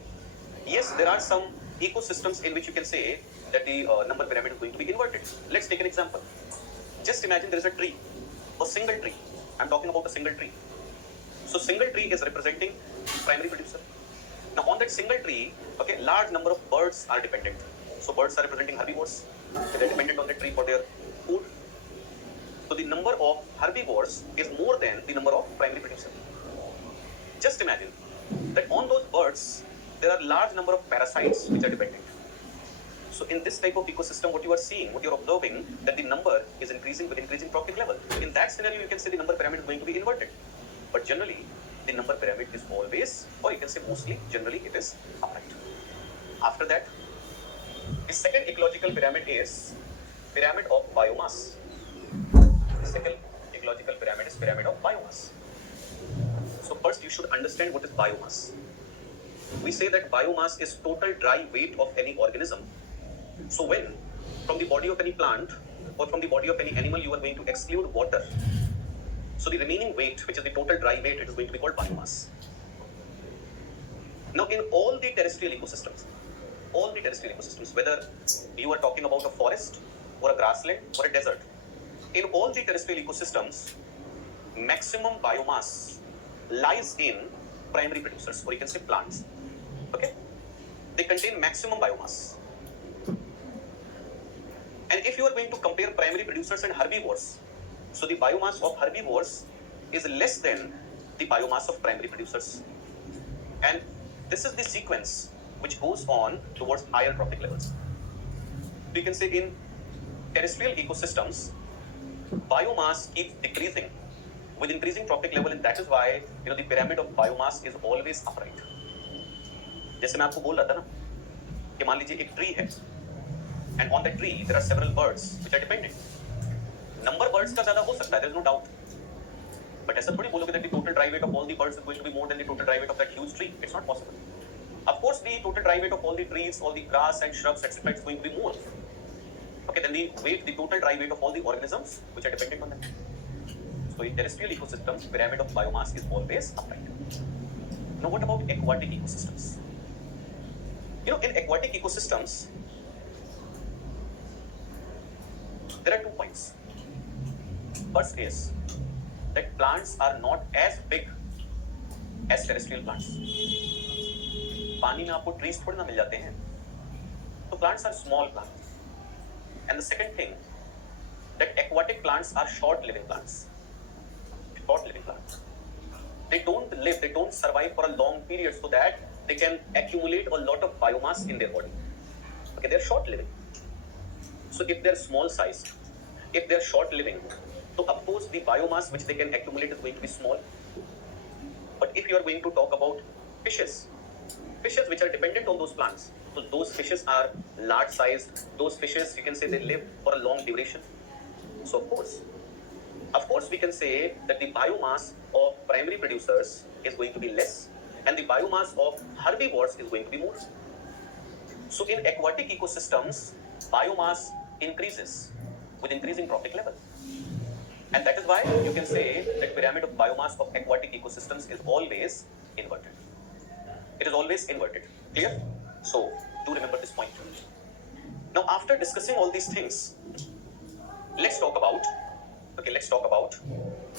Yes, there are some ecosystems in which you can say that the number pyramid is going to be inverted. Let's take an example. Just imagine there is a tree, a single tree. I'm talking about a single tree. So single tree is representing primary producer. Now on that single tree, okay, large number of birds are dependent. So birds are representing herbivores. They are dependent on the tree for their food. So the number of herbivores is more than the number of primary producers. Just imagine that on those birds, there are large number of parasites which are dependent. So in this type of ecosystem, what you are seeing, what you are observing, that the number is increasing with increasing trophic level. In that scenario, you can say the number pyramid is going to be inverted. But generally, the number pyramid is always, or you can say mostly, generally it is upright. After that, the second ecological pyramid is pyramid of biomass. The second ecological pyramid is pyramid of biomass. So first you should understand what is biomass. We say that biomass is total dry weight of any organism. So when from the body of any plant or from the body of any animal you are going to exclude water, so the remaining weight, which is the total dry weight, it is going to be called biomass. Now in all the terrestrial ecosystems, whether you are talking about a forest or a grassland or a desert, in all the terrestrial ecosystems, maximum biomass lies in primary producers, or you can say plants. Okay? They contain maximum biomass. And if you are going to compare primary producers and herbivores, so the biomass of herbivores is less than the biomass of primary producers. And this is the sequence which goes on towards higher trophic levels. So you can say in terrestrial ecosystems, biomass keeps decreasing with increasing trophic level, and that is why the pyramid of biomass is always upright. जैसे मैं आपको बोल रहा था ना कि मान लीजिए एक ट्री है, and on that tree there are several birds which are dependent. Number birds का ज़्यादा हो सकता है, there is no doubt. But ऐसा थोड़ी बोलोगे that the total dry weight of all the birds is going to be more than the total dry weight of that huge tree. It's not possible. Of course, the total dry weight of all the trees, all the grass and shrubs, etc., is going to be more. Okay, then the total dry weight of all the organisms which are dependent on them. So in terrestrial ecosystems, pyramid of biomass is always upright. Now what about aquatic ecosystems? In aquatic ecosystems, there are 2 points. First is that plants are not as big as terrestrial plants. पानी में आपको trees थोड़ी ना मिल जाते हैं. So plants are small plants. And the second thing, that aquatic plants are short-living plants. Short-living plants. They don't survive for a long period so that they can accumulate a lot of biomass in their body. Okay, they're short-living. So if they're small-sized, if they're short-living, so of course the biomass which they can accumulate is going to be small. But if you are going to talk about fishes which are dependent on those plants, so those fishes are large-sized. Those fishes, you can say, they live for a long duration. So of course, we can say that the biomass of primary producers is going to be less, and the biomass of herbivores is going to be more. So in aquatic ecosystems, biomass increases with increasing trophic level. And that is why you can say that pyramid of biomass of aquatic ecosystems is always inverted. It is always inverted. Clear? So do remember this point. Now, after discussing all these things, let's talk about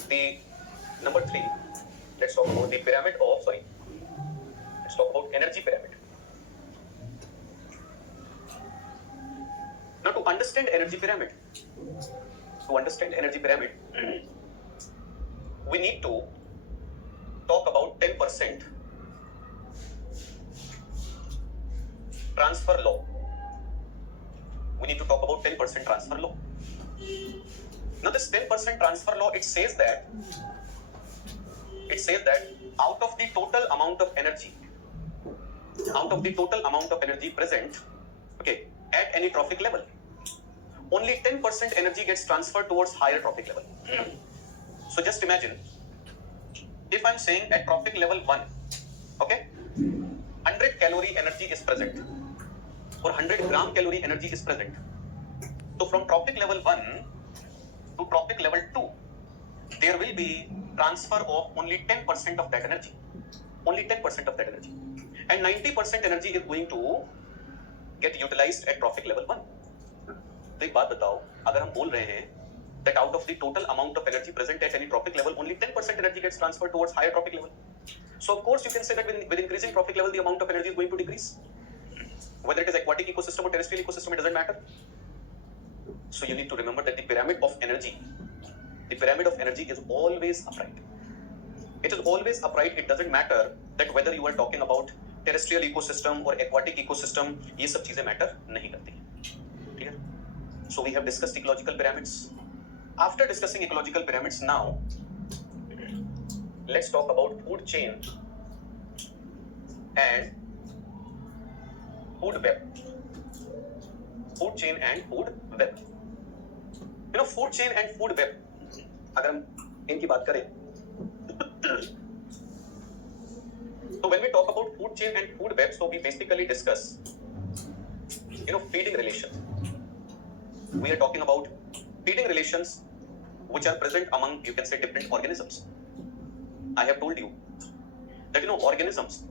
the number 3. Let's talk about the pyramid of, let's talk about energy pyramid. Now, to understand energy pyramid, we need to talk about 10% transfer law. We need to talk about 10% transfer law. Now, this 10% transfer law, it says that out of the total amount of energy present, okay, at any trophic level, only 10% energy gets transferred towards higher trophic level. So just imagine, if I'm saying at trophic level 1, okay, 100 calorie energy is present, or 100 gram calorie energy is present. So from trophic level 1 to trophic level 2, there will be transfer of only 10% of that energy. Only 10% of that energy. And 90% energy is going to get utilized at trophic level 1. तो एक बात बताओ, अगर हम बोल रहे हैं that out of the total amount of energy present at any trophic level, only 10% energy gets transferred towards higher trophic level. So of course you can say that with increasing trophic level, the amount of energy is going to decrease. Whether it is aquatic ecosystem or terrestrial ecosystem, it doesn't matter. So you need to remember that the pyramid of energy is always upright. It is always upright. It doesn't matter that whether you are talking about terrestrial ecosystem or aquatic ecosystem, ये सब चीजें matter नहीं करती. Clear? So we have discussed ecological pyramids. After discussing ecological pyramids, now let's talk about food chain and food web. Food chain and food web. You know, food chain and food web, अगर हम इनकी बात करें, so when we talk about food chain and food web, so we basically discuss, feeding relation. We are talking about feeding relations which are present among, you can say, different organisms. I have told you that, organisms,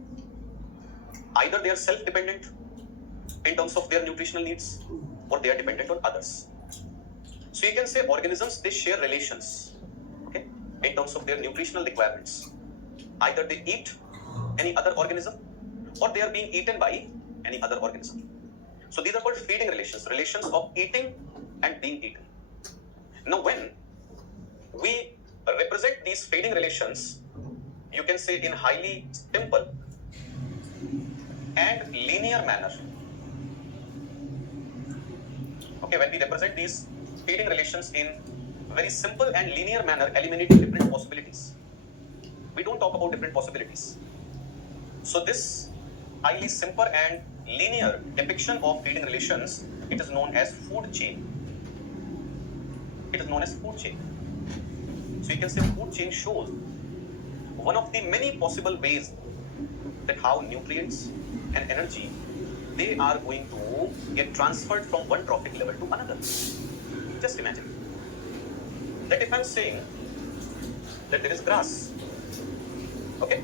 either they are self-dependent in terms of their nutritional needs, or they are dependent on others. So you can say organisms, they share relations, okay, in terms of their nutritional requirements. Either they eat any other organism, or they are being eaten by any other organism. So these are called feeding relations, relations of eating and being eaten. Now when we represent these feeding relations, you can say in highly simple and linear manner. Okay, when we represent these feeding relations in very simple and linear manner, eliminating different possibilities. We don't talk about different possibilities. So this highly simple and linear depiction of feeding relations, it is known as food chain. It is known as food chain. So you can say food chain shows one of the many possible ways that how nutrients and energy, they are going to get transferred from one trophic level to another. Just imagine that if I'm saying that there is grass, okay,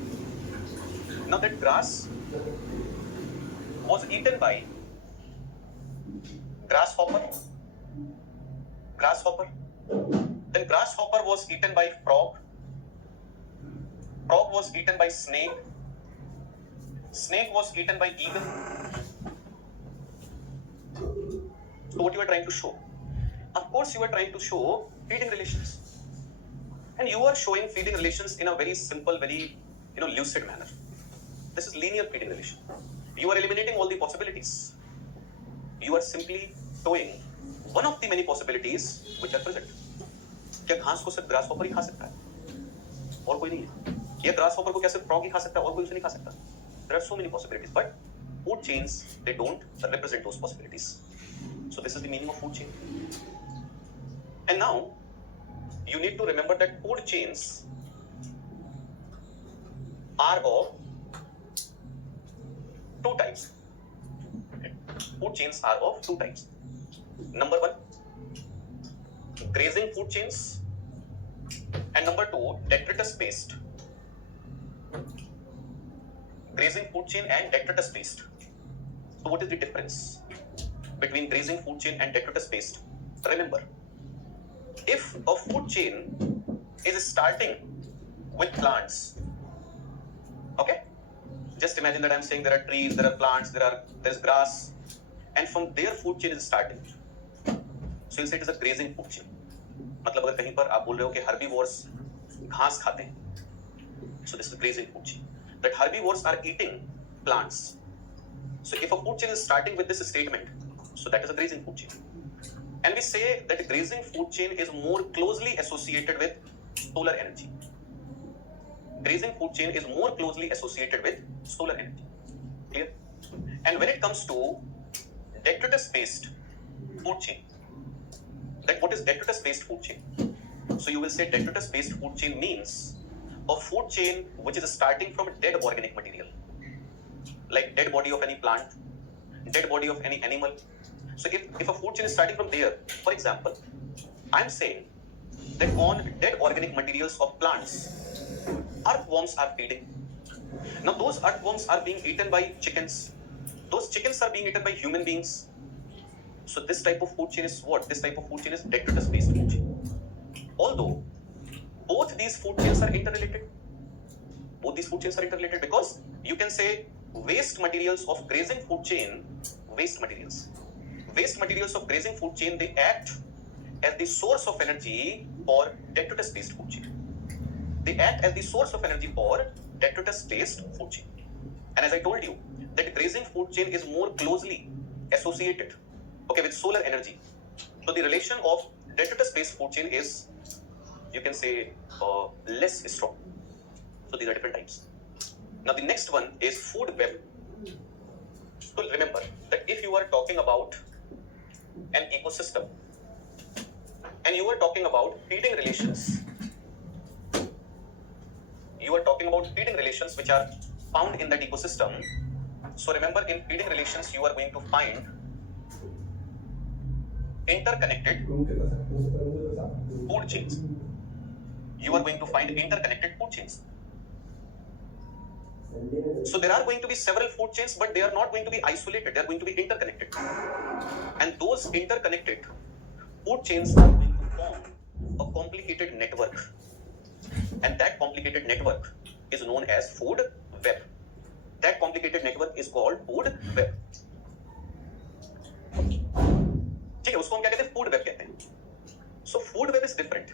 now that grass was eaten by grasshopper, then grasshopper was eaten by frog was eaten by snake was eaten by eagle. So what you are trying to show Of course, you are trying to show feeding relations. And you are showing feeding relations in a very simple, very lucid manner. This is linear feeding relation. You are eliminating all the possibilities. You are simply showing one of the many possibilities which are present. क्या घास को सिर्फ grasshopper ही खा सकता है और कोई नहीं है? या ग्रासहॉपर को क्या सिर्फ फ्रॉग ही खा सकता है और कोई उसे नहीं खा सकता? There are so many possibilities, but food chains, they don't represent those possibilities. So this is the meaning of food chain. And now you need to remember that food chains are of two types. Food chains are of two types. Number one, grazing food chains, and number two, detritus based. Grazing food chain and detritus based. So what is the difference between grazing food chain and detritus based? Remember, if a food chain is starting with plants, okay, just imagine that I'm saying there are trees, there are plants, there's grass, and from there food chain is starting. So you say it is a grazing food chain. मतलब अगर कहीं पर आप बोल रहे हो कि herbivores घास खाते हैं, so this is grazing food chain. That herbivores are eating plants. So if a food chain is starting with this statement, so that is a grazing food chain. And we say that grazing food chain is more closely associated with solar energy. Grazing food chain is more closely associated with solar energy. Clear? And when it comes to detritus-based food chain, that what is detritus-based food chain? So you will say detritus-based food chain means a food chain which is starting from dead organic material, like dead body of any plant, dead body of any animal. So if a food chain is starting from there, for example, I'm saying that on dead organic materials of plants, earthworms are feeding. Now those earthworms are being eaten by chickens. Those chickens are being eaten by human beings. So this type of food chain is what? This type of food chain is detritus-based food chain. Although both these food chains are interrelated. Both these food chains are interrelated because you can say waste materials of grazing food chain, waste materials of grazing food chain, they act as the source of energy for detritus-based food chain. They act as the source of energy for detritus-based food chain. And as I told you, that grazing food chain is more closely associated, okay, with solar energy. So the relation of detritus-based food chain is, you can say, less strong. So these are different types. Now the next one is food web. So remember that if you are talking about an ecosystem and you are talking about feeding relations, you are talking about feeding relations which are found in that ecosystem. So remember, in feeding relations you are going to find interconnected food chains. You are going to find interconnected food chains. So there are going to be several food chains, but they are not going to be isolated. They are going to be interconnected. And those interconnected food chains are going to form a complicated network. And that complicated network is known as food web. That complicated network is called food web. ठीक है, उसको हम क्या कहते हैं? Food web कहते हैं. So food web is different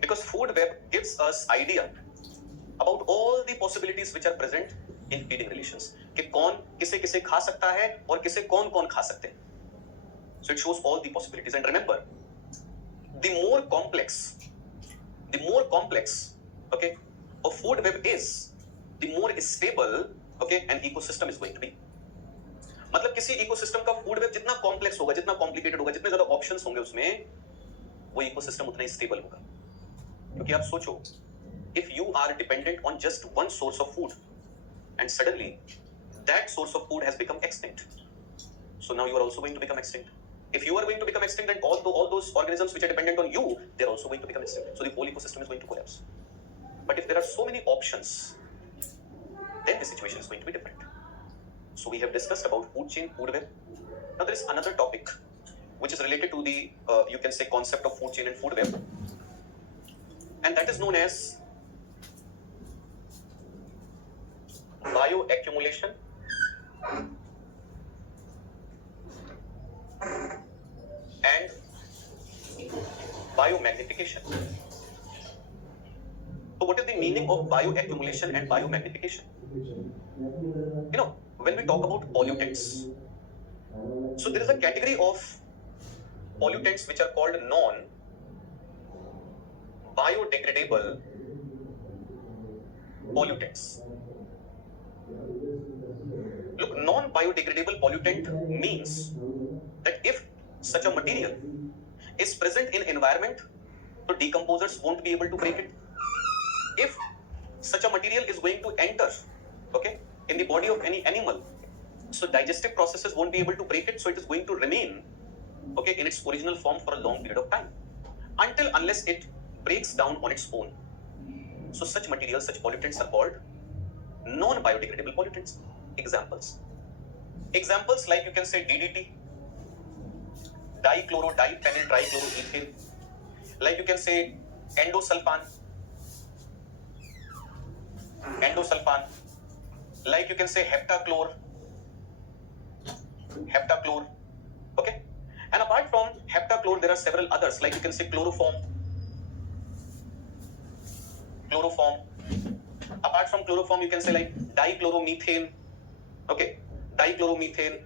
because food web gives us idea about all the possibilities which are present in feeding relations. कि कौन किसे किसे खा सकता है और किसे कौन कौन खा सकते हैं. So it shows all the possibilities. And remember, the more complex, okay, a food web is, the more stable, okay, an ecosystem is going to be. मतलब किसी इकोसिस्टम का फूड वेब जितना कॉम्प्लेक्स होगा, जितना कॉम्प्लिकेटेड होगा, जितने ज्यादा options होंगे उसमें, वो इकोसिस्टम उतना ही स्टेबल होगा. क्योंकि आप सोचो, if you are dependent on just one source of food and suddenly that source of food has become extinct, so now you are also going to become extinct. If you are going to become extinct, then all those organisms which are dependent on you, they are also going to become extinct. So the whole ecosystem is going to collapse. But if there are so many options, then the situation is going to be different. So we have discussed about food chain, food web. Now there is another topic which is related to the, you can say, concept of food chain and food web. And that is known as bioaccumulation and biomagnification. So what is the meaning of bioaccumulation and biomagnification? When we talk about pollutants, so there is a category of pollutants which are called non-biodegradable pollutants. Look, non-biodegradable pollutant means that if such a material is present in environment, so decomposers won't be able to break it. If such a material is going to enter, in the body of any animal, so digestive processes won't be able to break it, so it is going to remain, in its original form for a long period of time, unless it breaks down on its own. So such materials, such pollutants are called non-biodegradable pollutants. Examples like you can say DDT, diphenyl trichloroethane, like you can say endosulfan, like you can say heptachlor, and apart from heptachlor there are several others, like you can say chloroform. Apart from chloroform, you can say like dichloromethane, dichloroethane,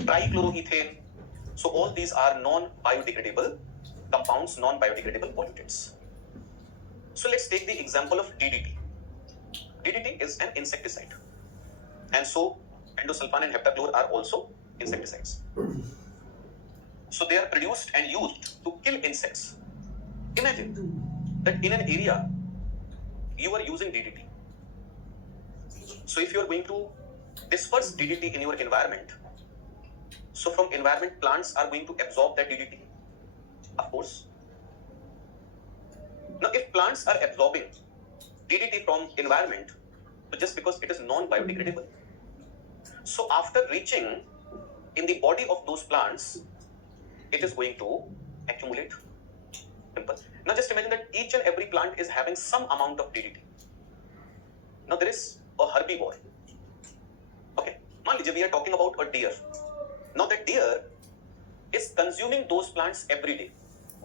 trichloroethane. So all these are non-biodegradable compounds, non-biodegradable pollutants. So let's take the example of DDT. DDT is an insecticide, and so endosulfan and heptachlor are also insecticides. So they are produced and used to kill insects. Imagine that in an area you are using DDT. So if you are going to disperse DDT in your environment, so from environment plants are going to absorb that DDT, of course. Now if plants are absorbing DDT from environment, so just because it is non-biodegradable, so after reaching in the body of those plants, it is going to accumulate. Simple. Now just imagine that each and every plant is having some amount of DDT. Now there is a herbivore. We are talking about a deer. Now that deer is consuming those plants every day.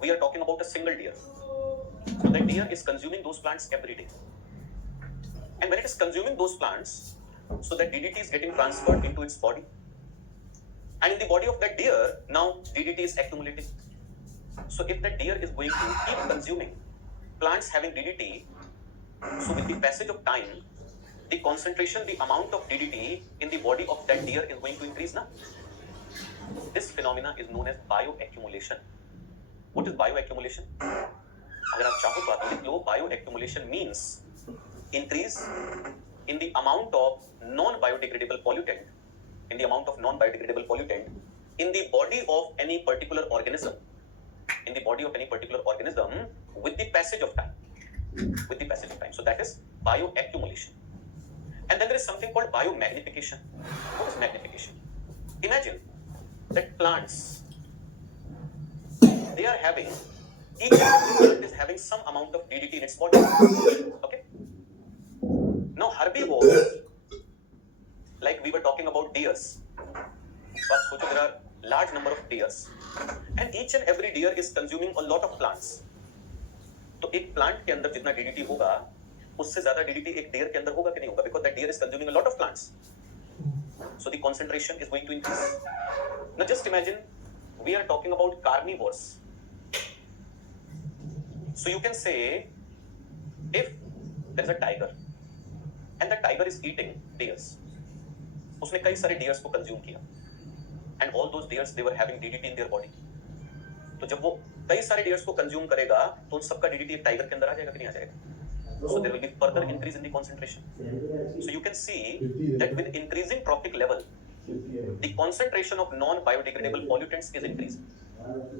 We are talking about a single deer. So that deer is consuming those plants every day. And when it is consuming those plants, so that DDT is getting transferred into its body. And in the body of that deer, now DDT is accumulating. So if that deer is going to keep consuming plants having DDT, so with the passage of time, the concentration, the amount of DDT in the body of that deer is going to increase now. This phenomena is known as bioaccumulation. What is bioaccumulation? अगर आप चाहो तो आप लिख लो, bioaccumulation means increase in the amount of non-biodegradable pollutant, in the body of any particular organism, with the passage of time. So that is bioaccumulation. And then there is something called biomagnification. What is magnification? Imagine that plants, they are having, each and every plant is having some amount of DDT in its body. Now herbivores, like we were talking about deers. So there are large number of deers, and each and every deer is consuming a lot of plants. तो एक plant के अंदर जितना DDT होगा, उससे ज्यादा DDT एक deer के अंदर होगा कि नहीं होगा? Because that deer is consuming a lot of plants. So the concentration is going to increase. Now just imagine we are talking about carnivores. So you can say if there is a tiger and the tiger is eating deers, उसने कई सारे deers को consume किया, and all those deers they were having DDT in their body. तो जब वो कई सारे deers को consume करेगा, तो उन सबका DDT एक tiger के अंदर आ जाएगा कि नहीं आ जाएगा? So there will be further increase in the concentration. So you can see that with increasing trophic level, the concentration of non-biodegradable pollutants is increasing.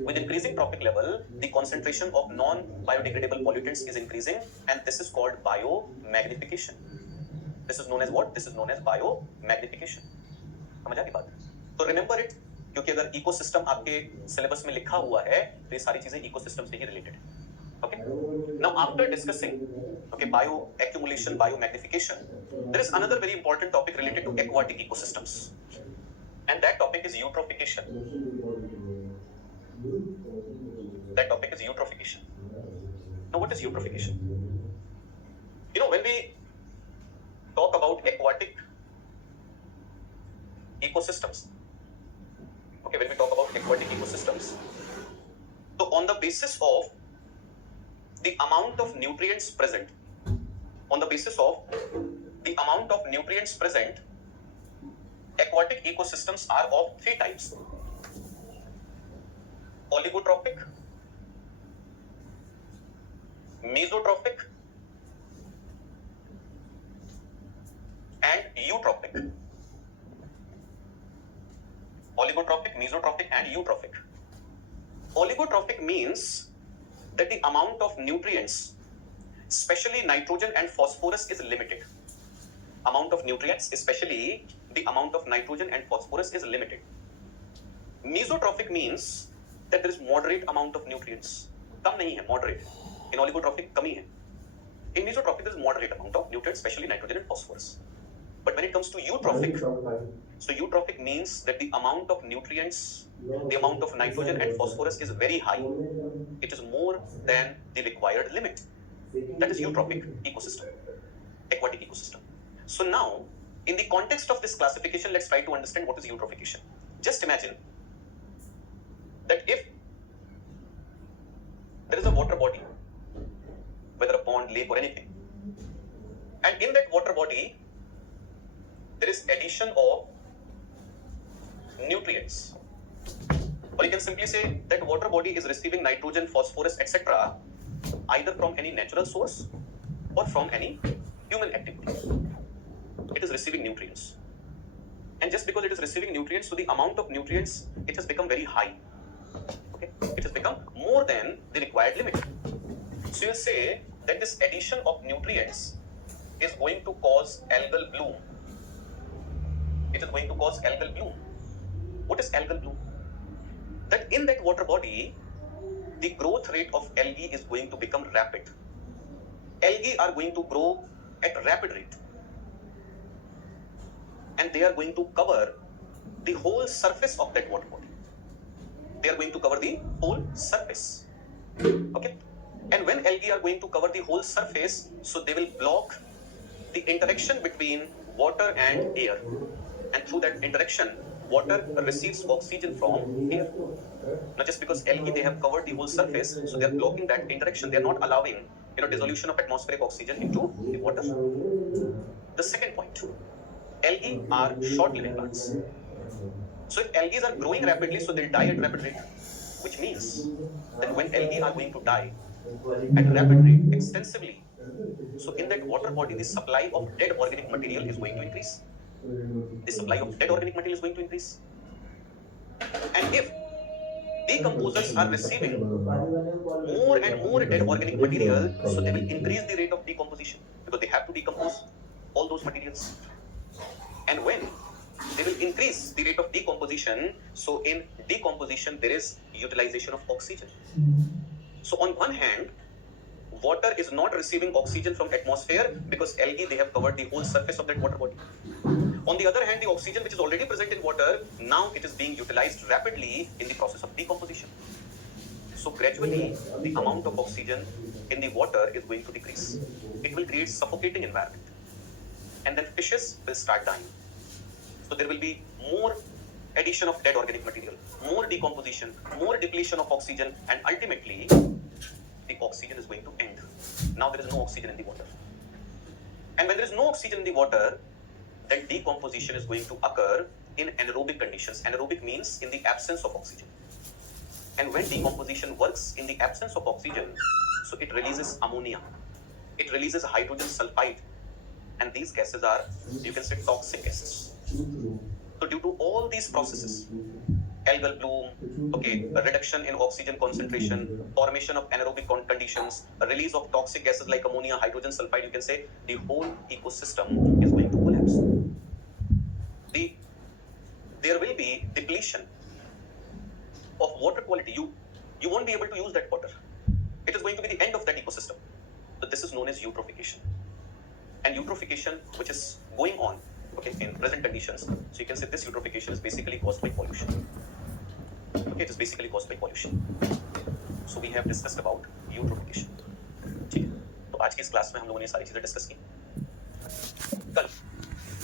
With increasing trophic level, the concentration of non-biodegradable pollutants is increasing, and this is called biomagnification. This is known as what? This is known as biomagnification. समझ आ गई बात? तो remember it, क्योंकि अगर ecosystem आपके syllabus में लिखा हुआ है, तो ये सारी चीजें ecosystem से ही related है. Okay. Now after discussing bioaccumulation, biomagnification, there is another very important topic related to aquatic ecosystems, and that topic is eutrophication. That topic topic is eutrophication. Now, what is eutrophication? When we talk about aquatic ecosystems, when we talk about aquatic ecosystems, so on the basis of the amount of nutrients present, aquatic ecosystems are of three types: oligotrophic, mesotrophic, and eutrophic. Oligotrophic, mesotrophic, and eutrophic. Oligotrophic means that the amount of nutrients, especially nitrogen and phosphorus, is limited. Amount of nutrients, especially the amount of nitrogen and phosphorus, is limited. Mesotrophic means that there is moderate amount of nutrients. कम नहीं है, moderate. In oligotrophic कमी है. In mesotrophic there is moderate amount of nutrients, especially nitrogen and phosphorus. But when it comes to eutrophic, so eutrophic means that the amount of nutrients, the amount of nitrogen and phosphorus is very high. It is more than the required limit. That is eutrophic ecosystem, aquatic ecosystem. So now, in the context of this classification, let's try to understand what is eutrophication. Just imagine that if there is a water body, whether a pond, lake, or anything, and in that water body, there is addition of nutrients, or you can simply say that water body is receiving nitrogen, phosphorus, etc. either from any natural source or from any human activity. It is receiving nutrients, and just because it is receiving nutrients, so the amount of nutrients, it has become very high. It has become more than the required limit. So you say that this addition of nutrients is going to cause algal bloom. It is going to cause algal bloom. What is algal bloom? That in that water body, the growth rate of algae is going to become rapid. Algae are going to grow at rapid rate, and they are going to cover the whole surface of that water body. They are going to cover the whole surface. Okay? And when algae are going to cover the whole surface, so they will block the interaction between water and air. And through that interaction, water receives oxygen from air. Not just because algae, they have covered the whole surface, so they are blocking that interaction. They are not allowing dissolution of atmospheric oxygen into the water. The second point, algae are short-living plants. So if algae are growing rapidly, so they'll die at rapid rate, which means that when algae are going to die at rapid rate extensively, so in that water body, the supply of dead organic material is going to increase. The supply of dead organic material is going to increase. And if decomposers are receiving more and more dead organic material, so they will increase the rate of decomposition because they have to decompose all those materials. And when they will increase the rate of decomposition, so in decomposition there is utilization of oxygen. So on one hand, water is not receiving oxygen from atmosphere because algae, they have covered the whole surface of that water body. On the other hand, the oxygen which is already present in water, now it is being utilized rapidly in the process of decomposition. So gradually, the amount of oxygen in the water is going to decrease. It will create suffocating environment. And then fishes will start dying. So there will be more addition of dead organic material, more decomposition, more depletion of oxygen, and ultimately, the oxygen is going to end. Now there is no oxygen in the water. And when there is no oxygen in the water, then decomposition is going to occur in anaerobic conditions. Anaerobic means in the absence of oxygen. And when decomposition works in the absence of oxygen, so it releases ammonia, it releases hydrogen sulfide, and these gases are, you can say, toxic gases. So due to all these processes, algal bloom, a reduction in oxygen concentration, formation of anaerobic conditions, a release of toxic gases like ammonia, hydrogen sulfide, you can say the whole ecosystem is going to collapse. There will be depletion of water quality. You won't be able to use that water. It is going to be the end of that ecosystem. So this is known as eutrophication. And eutrophication, which is going on in present conditions, so you can say this eutrophication is basically caused by pollution. It is basically caused by pollution. So we have discussed about eutrophication. ठीक है, तो आज की इस class में हम लोगों ने सारी चीजें डिस्कस की। कल